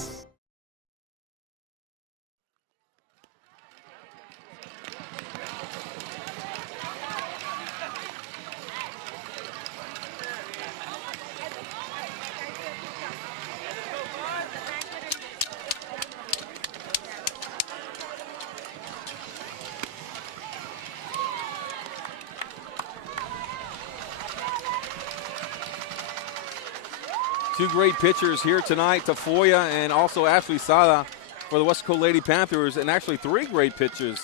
Two great pitchers here tonight, Tafoya and also Ashley Sada for the Weslaco Lady Panthers, and actually 3 great pitchers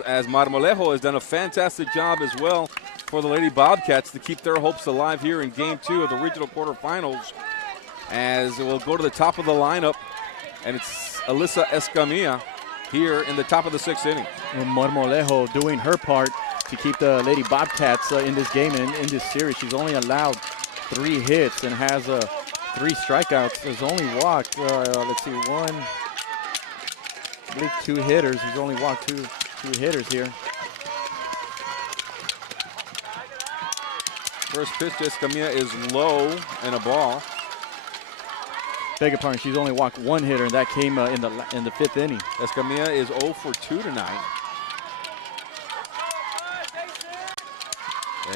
as Marmolejo has done a fantastic job as well for the Lady Bobcats to keep their hopes alive here in Game 2 of the regional quarterfinals, as it will go to the top of the lineup, and it's Alyssa Escamilla here in the top of the 6th inning. Marmolejo doing her part to keep the Lady Bobcats in this game and in this series. She's only allowed 3 hits and has 3 strikeouts. Has only walked, let's see, I believe 2 hitters. He's only walked two hitters here. First pitch to Escamilla is low and a ball. Beg your pardon, she's only walked 1 hitter, and that came in the 5th inning. Escamilla is 0 for 2 tonight.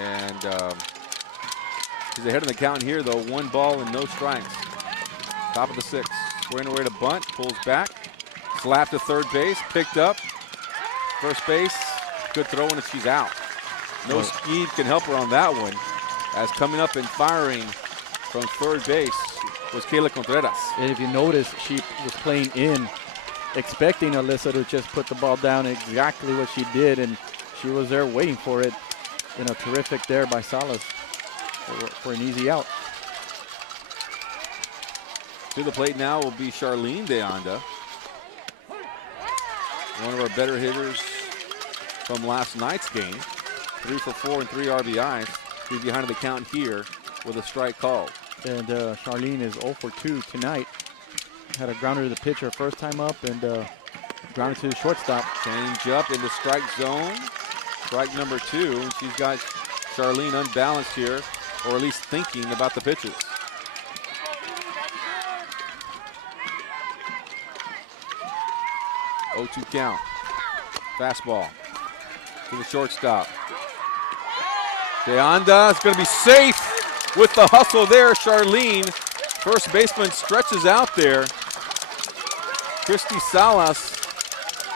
And she's ahead of the count here, though. 1 ball and no strikes. Top of the 6th. Squaring away to bunt, pulls back. Slap to third base, picked up. First base, good throw, and she's out. No speed can help her on that one, as coming up and firing from third base was Kayla Contreras. And if you notice, she was playing in, expecting Alyssa to just put the ball down, exactly what she did, and she was there waiting for it. Terrific there by Salas for an easy out. To the plate now will be Charlene De Anda, one of our better hitters from last night's game. 3 for 4 and 3 RBIs. She's behind the count here with a strike called. And Charlene is 0 for 2 tonight. Had a grounder to the pitcher first time up, and grounded to the shortstop. Change up in the strike zone. Strike number 2. And she's got Charlene unbalanced here, or at least thinking about the pitches. Oh, 2 count. Fastball to the shortstop. De Anda is going to be safe with the hustle there. Charlene, first baseman, stretches out there. Christy Salas,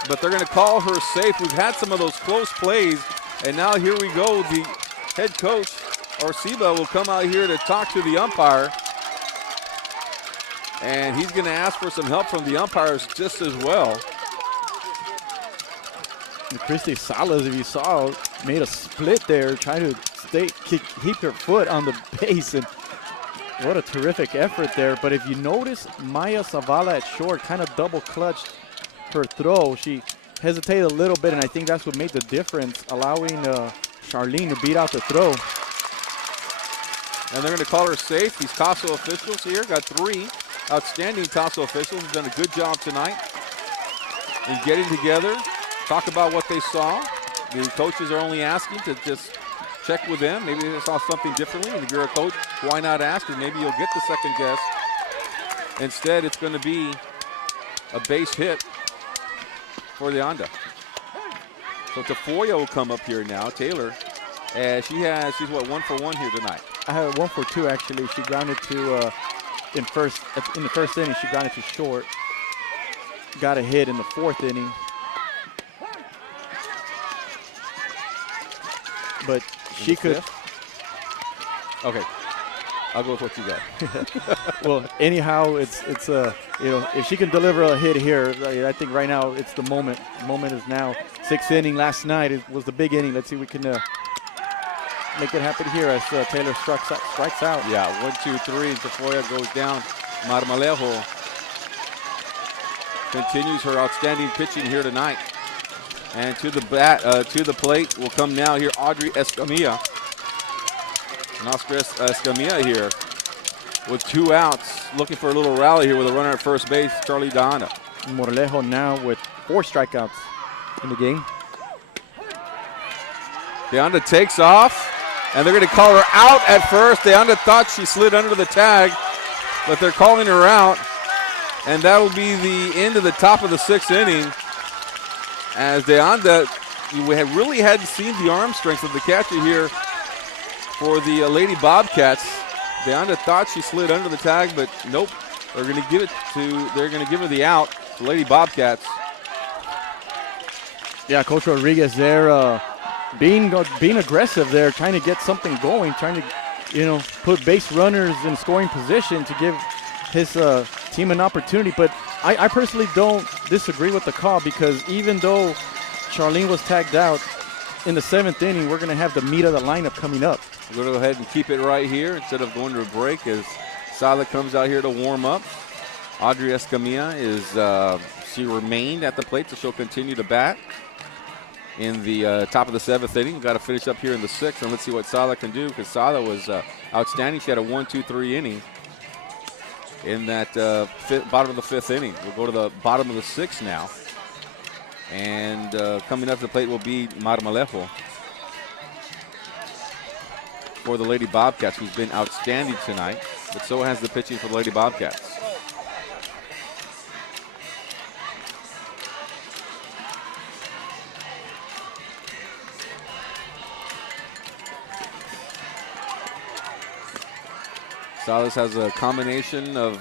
but they're going to call her safe. We've had some of those close plays, and now here we go. The head coach, Arciba, will come out here to talk to the umpire, and he's going to ask for some help from the umpires just as well. Christy Salas, if you saw, made a split there, trying to keep her foot on the base, and what a terrific effort there. But if you notice, Maya Zavala at short kind of double clutched her throw. She hesitated a little bit, and I think that's what made the difference, allowing Charlene to beat out the throw. And they're going to call her safe. These TASO officials here got 3 outstanding TASO officials. Have done a good job tonight in getting together, talk about what they saw. The coaches are only asking to just check with them. Maybe they saw something differently. And if you're a coach, why not ask? And maybe you'll get the second guess. Instead, it's going to be a base hit for the Anda. So Tafoya will come up here now. Taylor, she's what, 1 for 1 here tonight. I had 1 for 2 actually. She grounded to in the first inning. She grounded to short. Got a hit in the 4th inning. But she could. Okay, I'll go with what you got. Well, anyhow, it's if she can deliver a hit here, I think right now it's the moment. The moment is now. 6th inning last night was the big inning. Let's see if we can make it happen here as Taylor strikes out. Yeah, 1, 2, 3. Tafoya goes down. Marmolejo continues her outstanding pitching here tonight. And to the plate will come now here Audrey Escamilla. And Oscar Escamilla here with 2 outs, looking for a little rally here with a runner at first base, Charlie De Anda. Moralejo now with 4 strikeouts in the game. De Anda takes off, and they're going to call her out at first. De Anda thought she slid under the tag, but they're calling her out. And that'll be the end of the top of the 6th inning. As De Anda, we really hadn't seen the arm strength of the catcher here for the Lady Bobcats. De Anda thought she slid under the tag, but nope. They're going to give her the out. The Lady Bobcats. Yeah, Coach Rodriguez there, being aggressive there, trying to get something going, trying to put base runners in scoring position to give his team an opportunity. But I personally don't disagree with the call, because even though Charlene was tagged out, in the 7th inning, we're going to have the meat of the lineup coming up. We're going to go ahead and keep it right here instead of going to a break as Sala comes out here to warm up. Audrey Escamilla she remained at the plate, so she'll continue to bat in the top of the 7th inning. We've got to finish up here in the 6th, and let's see what Sala can do, because Sala was outstanding. She had a 1-2-3 inning in that bottom of the 5th inning. We'll go to the bottom of the 6th now. And coming up to the plate will be Marmalejo for the Lady Bobcats, who's been outstanding tonight, but so has the pitching for the Lady Bobcats. Salas has a combination of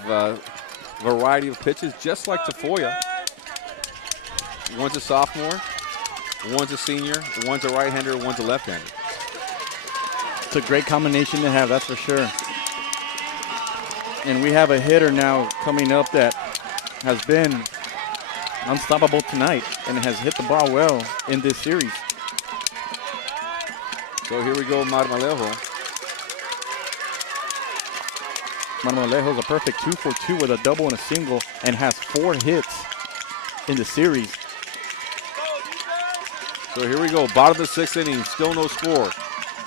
variety of pitches, just like Tafoya. One's a sophomore, one's a senior, one's a right-hander, one's a left-hander. It's a great combination to have, that's for sure. And we have a hitter now coming up that has been unstoppable tonight and has hit the ball well in this series. So here we go, Marmalejo. Marmalejo's a perfect 2-for-2 with a double and a single and has 4 hits in the series. So here we go, bottom of the 6th inning, still no score.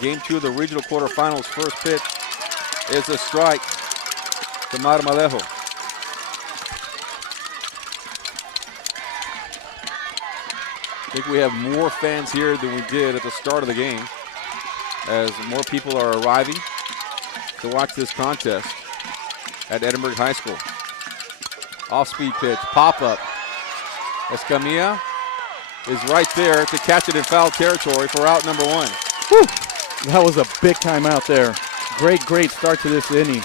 Game 2 of the regional quarterfinals. First pitch is a strike to Marmalejo. I think we have more fans here than we did at the start of the game, as more people are arriving to watch this contest at Edinburgh High School. Off-speed pitch, pop-up. Escamilla is right there to catch it in foul territory for out number 1. Whew. That was a big time out there. Great start to this inning.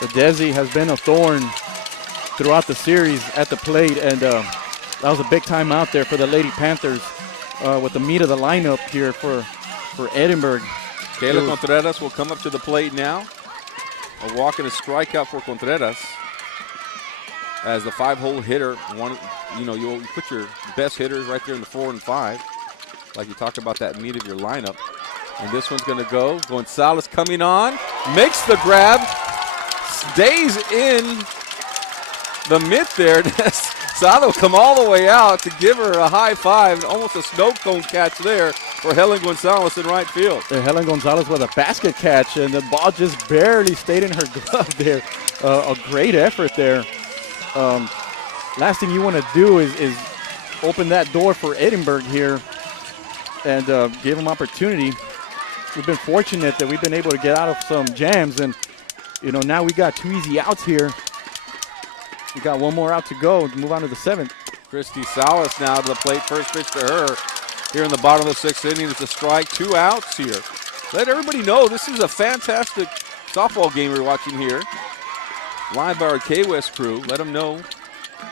Desi has been a thorn throughout the series at the plate, and that was a big time out there for the Lady Panthers with the meat of the lineup here for Edinburgh. Kayla Contreras will come up to the plate now. A walk and a strikeout for Contreras as the 5-hole hitter. You'll put your best hitters right there in the 4 and 5, like you talked about that meat of your lineup. And this one's going to go. Gonzalez coming on, makes the grab, stays in the mitt there. Salo come all the way out to give her a high five, almost a snow cone catch there for Helen Gonzalez in right field. Helen Gonzalez with a basket catch, and the ball just barely stayed in her glove there. A great effort there. Last thing you want to do is open that door for Edinburgh here and give them opportunity. We've been fortunate that we've been able to get out of some jams, and now we got 2 easy outs here. We got 1 more out to go to move on to the 7th. Christy Salas now to the plate. First pitch to her here in the bottom of the 6th inning. It's a strike, 2 outs here. Let everybody know this is a fantastic softball game we're watching here, live by our K-West crew. Let them know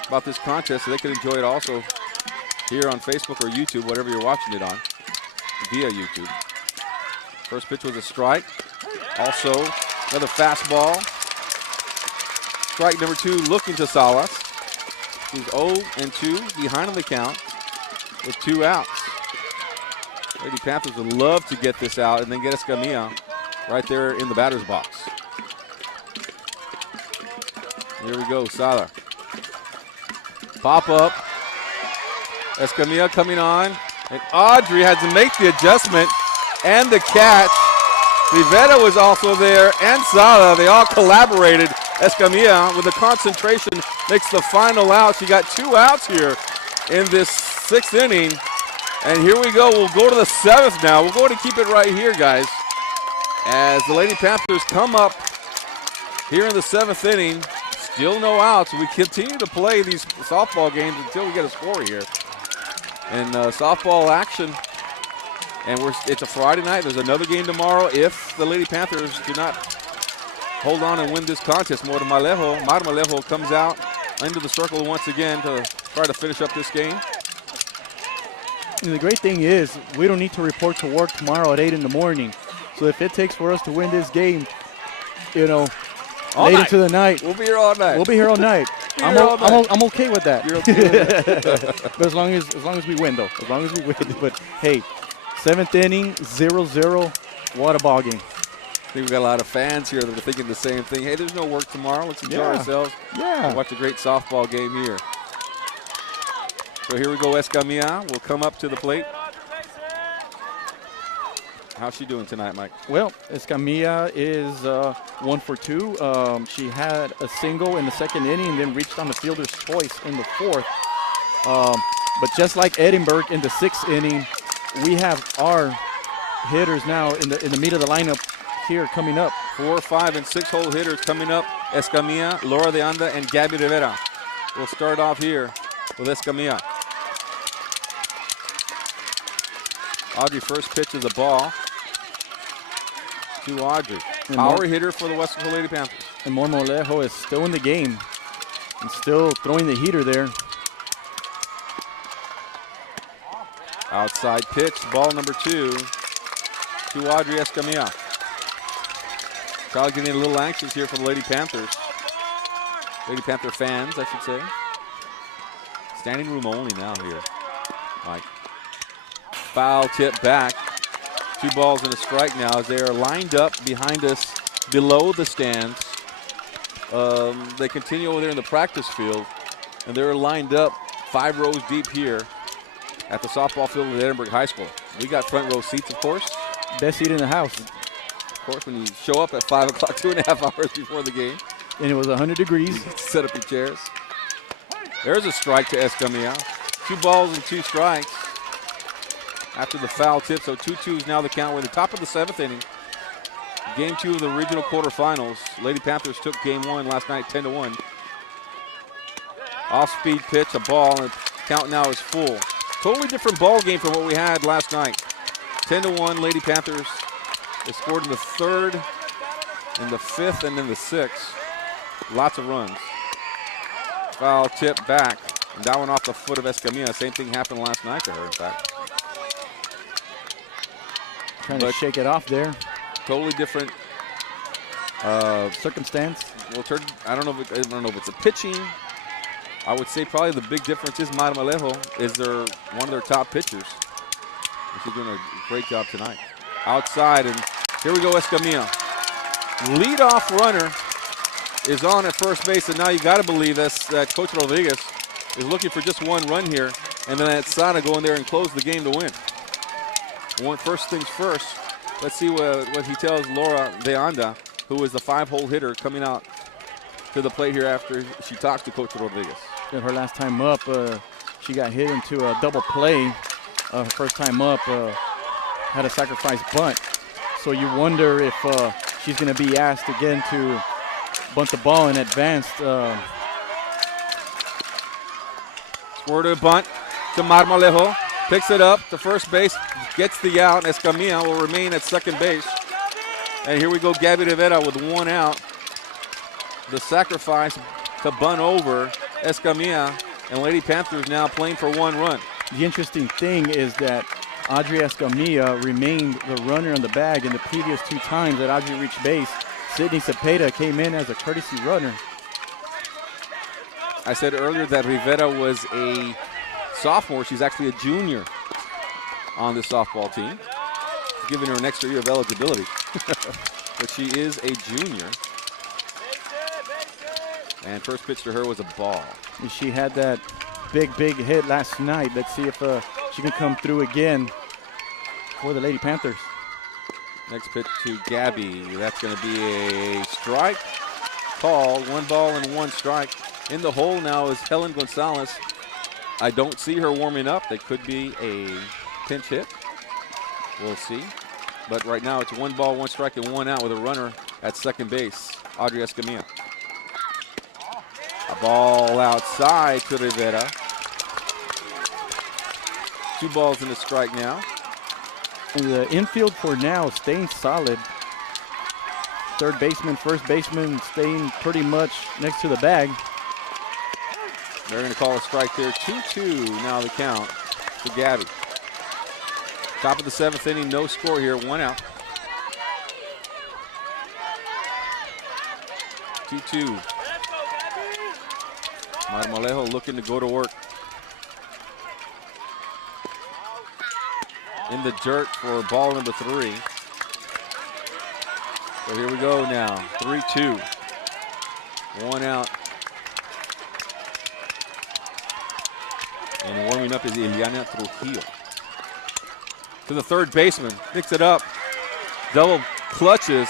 about this contest so they can enjoy it also here on Facebook or YouTube, whatever you're watching it on, via YouTube. First pitch was a strike. Also, another fastball. Strike number 2 looking to Salas. He's 0-2 behind on the count with 2 outs. Lady Panthers would love to get this out and then get Escamilla right there in the batter's box. Here we go, Sala. Pop up. Escamilla coming on. And Audrey had to make the adjustment and the catch. Rivera was also there, and Sala. They all collaborated. Escamilla, with the concentration, makes the final out. She got 2 outs here in this 6th inning. And here we go. We'll go to the 7th now. We'll go to keep it right here, guys, as the Lady Panthers come up here in the 7th inning. Still no outs. We continue to play these softball games until we get a score here. And softball action. And it's a Friday night. There's another game tomorrow if the Lady Panthers do not hold on and win this contest. Marmalejo comes out into the circle once again to try to finish up this game. And the great thing is we don't need to report to work tomorrow at 8 in the morning. So if it takes for us to win this game, late into the night. We'll be here all night. We'll be here all night. I'm okay with that. You're okay with that. But as long as we win, though. As long as we win. But, hey, 7th inning, 0-0. What a ball game. I think we've got a lot of fans here that are thinking the same thing. Hey, there's no work tomorrow. Let's enjoy ourselves. Yeah. Watch a great softball game here. So here we go. Escamilla will come up to the plate. How's she doing tonight, Mike? Well, Escamilla is 1 for 2. She had a single in the 2nd inning and then reached on the fielder's choice in the 4th. But just like Edinburgh in the 6th inning, we have our hitters now in the meat of the lineup here coming up. 4, 5, and 6 hole hitters coming up. Escamilla, Laura de Anda, and Gabby Rivera. We'll start off here with Escamilla. Audrey, first pitch is a ball to Audrey. Power hitter for the Western Lady Panthers. And Marmolejo is still in the game and still throwing the heater there. Outside pitch, ball number 2 to Audrey Escamilla. Crowd getting a little anxious here for the Lady Panthers. Lady Panther fans, I should say. Standing room only now here, Mike. Foul tip back. 2 balls and a strike now as they are lined up behind us below the stands. They continue over there in the practice field, and they're lined up 5 rows deep here at the softball field at Edinburgh High School. We got front row seats, of course. Best seat in the house. Of course, when you show up at 5 o'clock, 2.5 hours before the game. And it was 100 degrees. Set up your chairs. There's a strike to Escamilla. 2 balls and 2 strikes after the foul tip. So 2-2 is now the count. We're at the top of the 7th inning. Game 2 of the regional quarterfinals. Lady Panthers took game 1 last night 10-1. Off-speed pitch, a ball, and the count now is full. Totally different ball game from what we had last night. 10-1, Lady Panthers. They scored in the 3rd, in the 5th, and in the 6th. Lots of runs. Foul tip back. And that one off the foot of Escamilla. Same thing happened last night to her, in fact. Trying to shake it off there. Totally different circumstance. Well, I don't know if it's a pitching. I would say probably the big difference is Marmolejo is one of their top pitchers. She's doing a great job tonight. Outside, and here we go, Escamilla. Leadoff runner is on at first base, and now you got to believe that Coach Rodriguez is looking for just 1 run here, and then that Sana go in there and close the game to win. First things first. Let's see what he tells Laura de Anda, who is the 5-hole hitter coming out to the plate here after she talks to Coach Rodriguez. Yeah, her last time up, she got hit into a double play. Her first time up, had a sacrifice bunt. So you wonder if she's going to be asked again to bunt the ball in advance. Squirted bunt to Marmolejo. Picks it up to first base, gets the out, and Escamilla will remain at second base. And here we go, Gabby Rivera with 1 out. The sacrifice to bunt over Escamilla, and Lady Panthers now playing for 1 run. The interesting thing is that Audrey Escamilla remained the runner on the bag in the previous 2 times that Audrey reached base. Sydney Cepeda came in as a courtesy runner. I said earlier that Rivera was a sophomore. She's actually a junior on this softball team. Giving her an extra year of eligibility. But she is a junior. And first pitch to her was a ball. And she had that big hit last night. Let's see if she can come through again for the Lady Panthers. Next pitch to Gabby. That's going to be a strike. Call. 1 ball and 1 strike. In the hole now is Helen Gonzalez. I don't see her warming up. That could be a pinch hit. We'll see. But right now it's 1 ball, 1 strike, and 1 out with a runner at second base, Audrey Escamilla. A ball outside to Rivera. 2 balls and a strike now. And the infield for now staying solid. Third baseman, first baseman staying pretty much next to the bag. They're going to call a strike there. 2-2 now the count to Gabby. Top of the 7th inning, no score here, 1 out. 2-2. Marmolejo looking to go to work. in the dirt for ball number 3. So here we go now, 3-2. 1 out. And warming up is Ileana Trujillo. To the third baseman, picks it up, double clutches,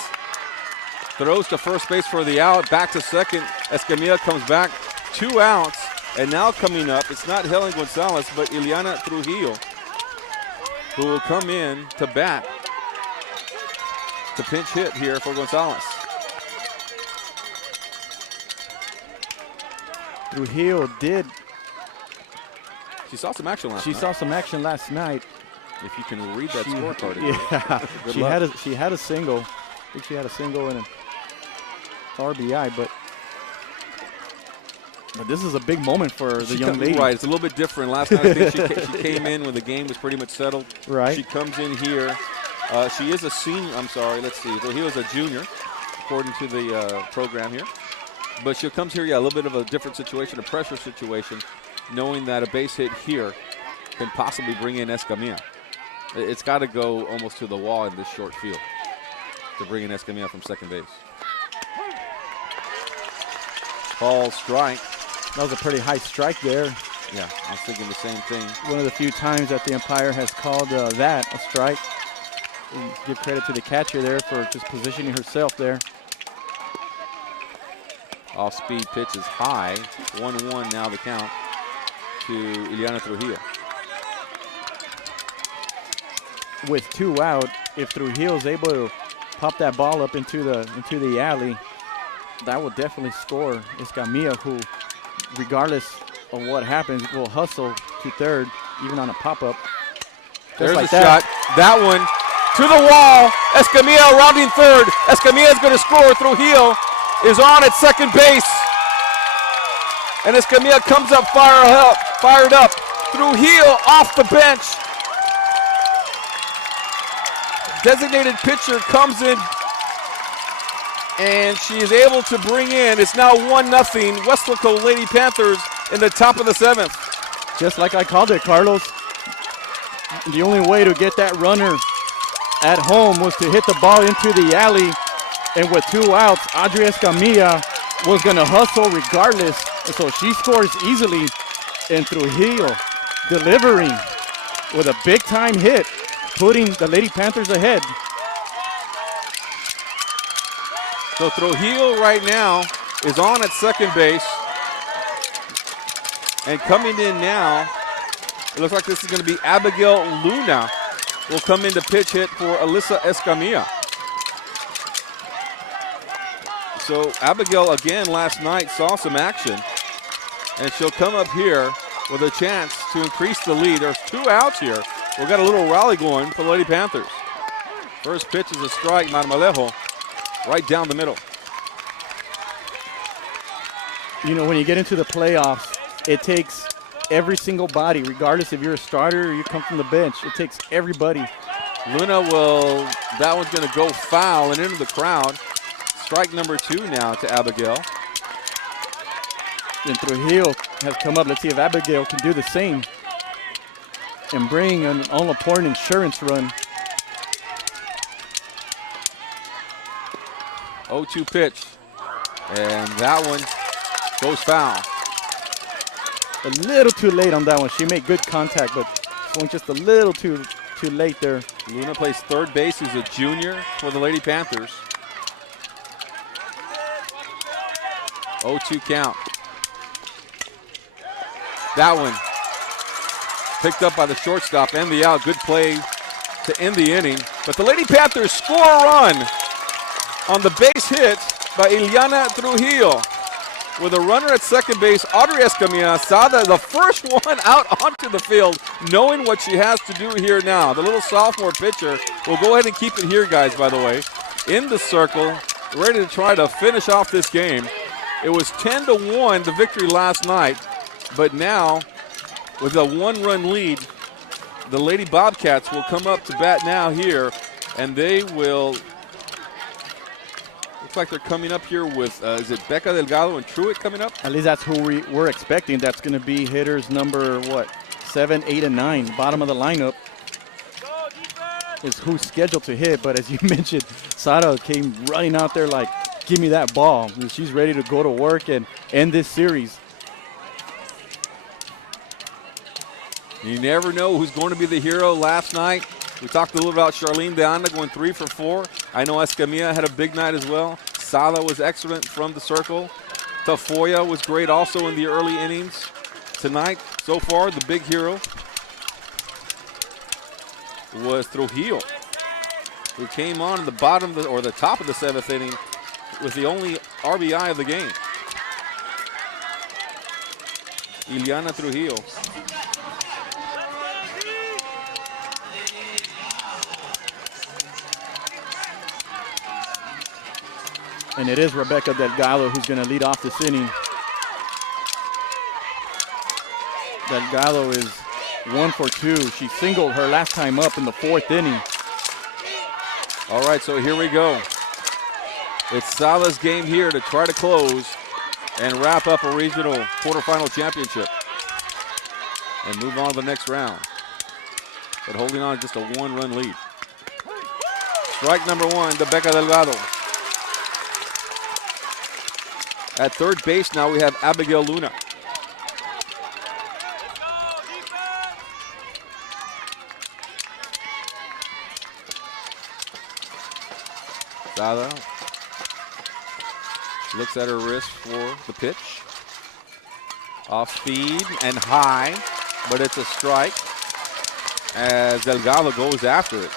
throws to first base for the out, back to second. Escamilla comes back, 2 outs, and now coming up, it's not Helen Gonzalez, but Ileana Trujillo, who will come in to bat to pinch hit here for Gonzalez. Trujillo did. She saw some action last She night. saw some action last night. If you can read that scorecard again. Yeah, Good she luck. had a single. I think she had a single and an RBI, but this is a big moment for the young lady. Right, it's a little bit different. Last night I think she came in when the game was pretty much settled. Right. She comes in here. She is a senior. I'm sorry, let's see. Well, he was a junior, according to the program here. But she comes here, yeah, a little bit of a different situation, a pressure situation, knowing that a base hit here can possibly bring in Escamilla. It's got to go almost to the wall in this short field to bring in Escamilla from second base. Ball strike. That was a pretty high strike there. Yeah, I was thinking the same thing. One of the few times that the umpire has called that a strike. And give credit to the catcher there for just positioning herself there. Off-speed pitch is high. 1-1 now the count to Ileana Trujillo. With 2 out, if Trujillo's able to pop that ball up into the alley, that will definitely score Escamilla, who, regardless of what happens, will hustle to third, even on a pop-up. There's like a shot. That one to the wall. Escamilla rounding third. Escamilla is going to score. Trujillo is on at second base. And Escamilla comes up fired up. Trujillo off the bench. Designated pitcher comes in, and she is able to bring in. It's now 1-0 Weslaco Lady Panthers in the top of the 7th. Just like I called it, Carlos. The only way to get that runner at home was to hit the ball into the alley. And with 2 outs, Audrey Escamilla was going to hustle regardless. And so she scores easily. And Trujillo delivering with a big-time hit, putting the Lady Panthers ahead. So Trujillo right now is on at second base. And coming in now, it looks like this is going to be Abigail Luna will come in to pitch hit for Alyssa Escamilla. So Abigail again last night saw some action, and she'll come up here with a chance to increase the lead. There's 2 outs here. We've got a little rally going for the Lady Panthers. First pitch is a strike, Marmolejo, right down the middle. You know, when you get into the playoffs, it takes every single body, regardless if you're a starter or you come from the bench. It takes everybody. Luna that one's going to go foul and into the crowd. Strike number 2 now to Abigail. And Trujillo has come up. Let's see if Abigail can do the same and bring an all-important insurance run. 0-2 pitch. And that one goes foul. A little too late on that one. She made good contact, but going just a little too late there. Luna plays third base. He's a junior for the Lady Panthers. 0-2 count. That one picked up by the shortstop and the out. Good play to end the inning. But the Lady Panthers score a run on the base hit by Ileana Trujillo. With a runner at second base, Audrey Escamilla saw the first one out onto the field, knowing what she has to do here now. The little sophomore pitcher will go ahead and keep it here, guys, by the way, in the circle, ready to try to finish off this game. It was 10-1, the victory last night, but now with a 1-run lead, the Lady Bobcats will come up to bat now here, and they will. Looks like they're coming up here with, is it Becca Delgado and Truitt coming up? At least that's who we're expecting. That's going to be hitters number, 7, 8, and 9, bottom of the lineup. is who's scheduled to hit. But as you mentioned, Sada came running out there like, give me that ball. She's ready to go to work and end this series. You never know who's going to be the hero. Last night, we talked a little about Charlene De Anda going 3 for 4. I know Escamilla had a big night as well. Sada was excellent from the circle. Tafoya was great also in the early innings. Tonight, so far, the big hero was Trujillo, who came on in the bottom of the top of the 7th inning with the only RBI of the game. Ileana Trujillo. And it is Rebecca Delgado who's going to lead off this inning. Delgado is 1 for 2. She singled her last time up in the 4th inning. All right, so here we go. It's Sala's game here to try to close and wrap up a regional quarterfinal championship and move on to the next round. But holding on just a 1-run lead. Strike number 1, Rebecca Delgado. At third base now we have Abigail Luna. Sada looks at her wrist for the pitch. Off speed and high, but it's a strike as Delgado goes after it.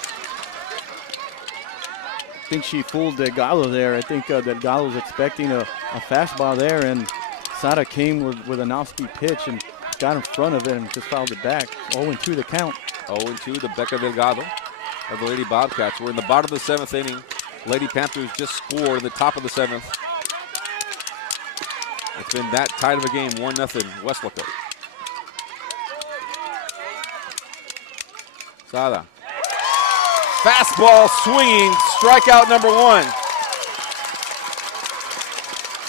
I think she fooled Delgado there. I think Delgado was expecting a fastball there, and Sada came with an off-speed pitch and got in front of it and just fouled it back. 0-2 the count. 0-2 to Becca Delgado of the Lady Bobcats. We're in the bottom of the 7th inning. Lady Panthers just scored at the top of the 7th. It's been that tight of a game, 1-0 Westlaco. Sada. Fastball swinging, strikeout number 1.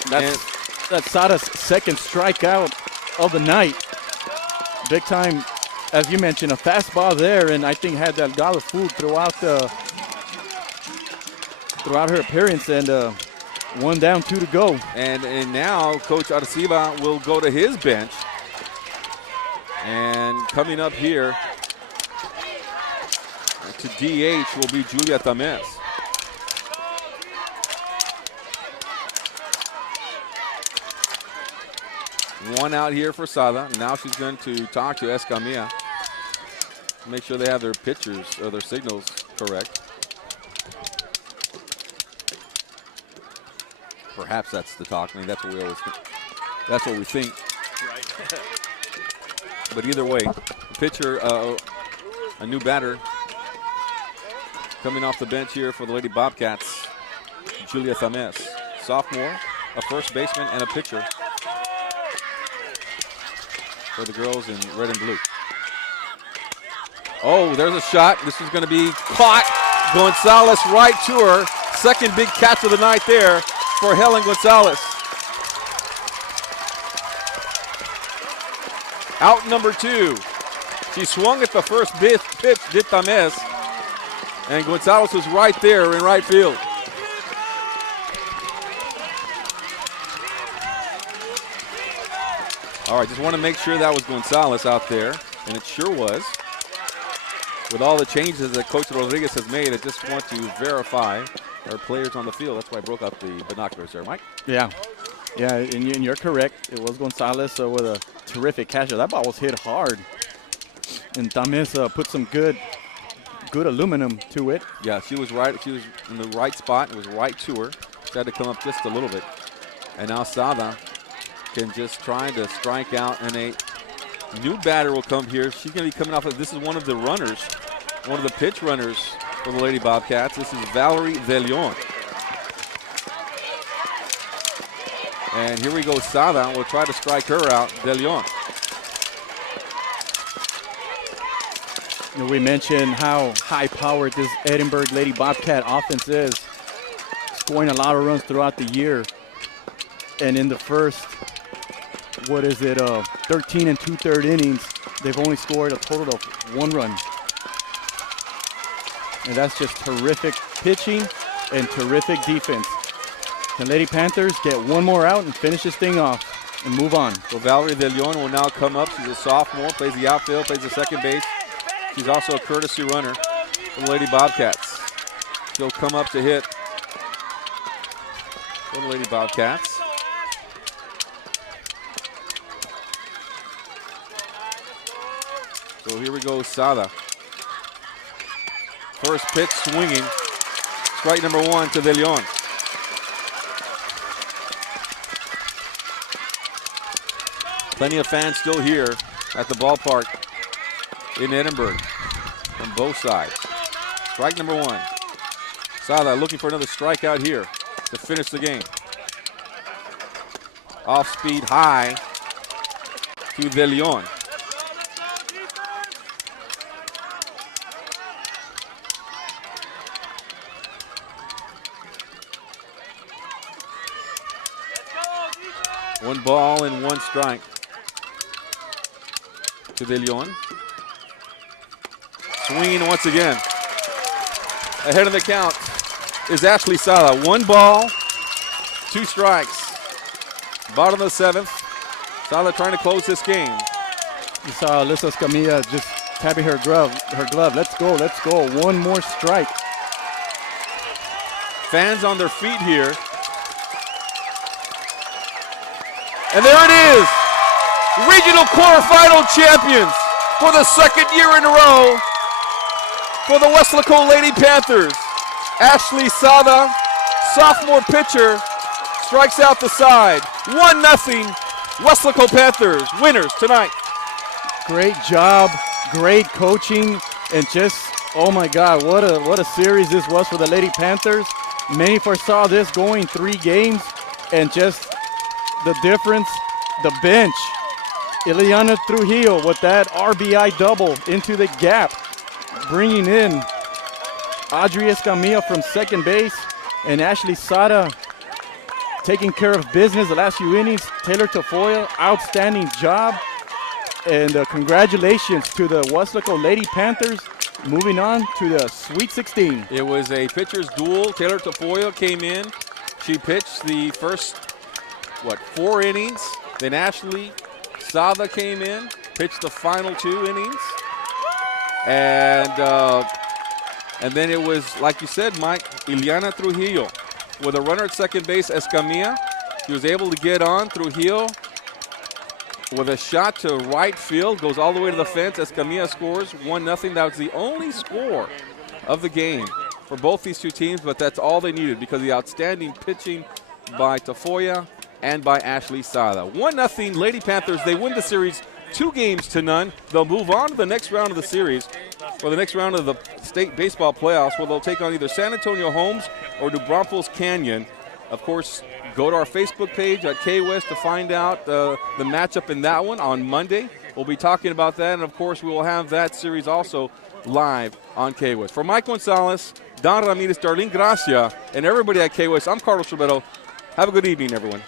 That's Sada's second strikeout of the night. Big time, as you mentioned, a fastball there, and I think had Delgado fooled throughout her appearance, and 1 down, 2 to go. And now Coach Arciba will go to his bench. And coming up here to DH will be Julia Tamez. One out here for Sada. Now she's going to talk to Escamilla. Make sure they have their pictures or their signals correct. Perhaps that's the talk. I mean, that's what we always think. That's what we think. Right. But either way, pitcher, a new batter coming off the bench here for the Lady Bobcats, Julia Tamez. Sophomore, a first baseman, and a pitcher for the girls in red and blue. Oh, there's a shot. This is going to be caught. Gonzalez right to her. Second big catch of the night there for Helen Gonzalez. Out number 2. She swung at the first pitch, did Tamez, and Gonzalez was right there in right field. All right, just want to make sure that was Gonzalez out there, and it sure was. With all the changes that Coach Rodriguez has made, I just want to verify our players on the field. That's why I broke out the binoculars there, Mike. Yeah, and you're correct. It was Gonzalez with a terrific catch. That ball was hit hard, and Tamez put some good aluminum to it. Yeah, she was right. She was in the right spot. It was right to her. She had to come up just a little bit. And now Sada can just try to strike out, and a new batter will come here. She's going to be coming off of, this is one of the runners, one of the pitch runners for the Lady Bobcats. This is Valerie De Leon. And here we go, Sada will try to strike her out, De Leon. You know, we mentioned how high-powered this Edinburgh Lady Bobcat offense is, scoring a lot of runs throughout the year. And in the first, 13 and 2/3 innings, they've only scored a total of 1 run. And that's just terrific pitching and terrific defense. The Lady Panthers get one more out and finish this thing off and move on. So Valerie De Leon will now come up. She's a sophomore, plays the outfield, plays the second base. She's also a courtesy runner for the Lady Bobcats. She'll come up to hit for the Lady Bobcats. So here we go, Sada. First pitch swinging. Strike number 1 to De Leon. Plenty of fans still here at the ballpark in Edinburgh from both sides. Strike number 1. Sada looking for another strikeout here to finish the game. Off speed high to De Leon. One ball and one strike to De Leon. Swinging once again. Ahead of the count is Ashley Sala. 1 ball, 2 strikes. Bottom of the 7th. Sala trying to close this game. You saw Alyssa Escamilla just tapping her glove. Let's go, let's go. One more strike. Fans on their feet here. And there it is. Regional quarterfinal champions for the 2nd year in a row for the Weslaco Lady Panthers. Ashley Sada, sophomore pitcher, strikes out the side. 1-0 Weslaco Panthers, winners tonight. Great job, great coaching, and just, oh my God, what a series this was for the Lady Panthers. Many foresaw this going 3 games, and just the difference, the bench. Ileana Trujillo with that RBI double into the gap, bringing in Audrey Escamilla from second base, and Ashley Sada taking care of business the last few innings. Taylor Tafoya, outstanding job. And congratulations to the Weslaco Lady Panthers, moving on to the Sweet 16. It was a pitcher's duel. Taylor Tafoya came in. She pitched the first, 4 innings. Then Ashley Sada came in, pitched the final 2 innings. And then it was, like you said, Mike, Ileana Trujillo. With a runner at second base, Escamilla. He was able to get on. Trujillo with a shot to right field, goes all the way to the fence. Escamilla scores 1-0. That was the only score of the game for both these 2 teams, but that's all they needed because of the outstanding pitching by Tafoya and by Ashley Sada. 1-0 Lady Panthers. They win the series 2-0. They'll move on to the next round of the series, or the next round of the state baseball playoffs, where they'll take on either San Antonio Homes or New Braunfels Canyon. Of course, go to our Facebook page at K-West to find out the matchup in that one on Monday. We'll be talking about that, and of course, we will have that series also live on K-West. For Mike Gonzalez, Don Ramirez, Darlene Gracia, and everybody at K-West, I'm Carlos Roberto. Have a good evening, everyone.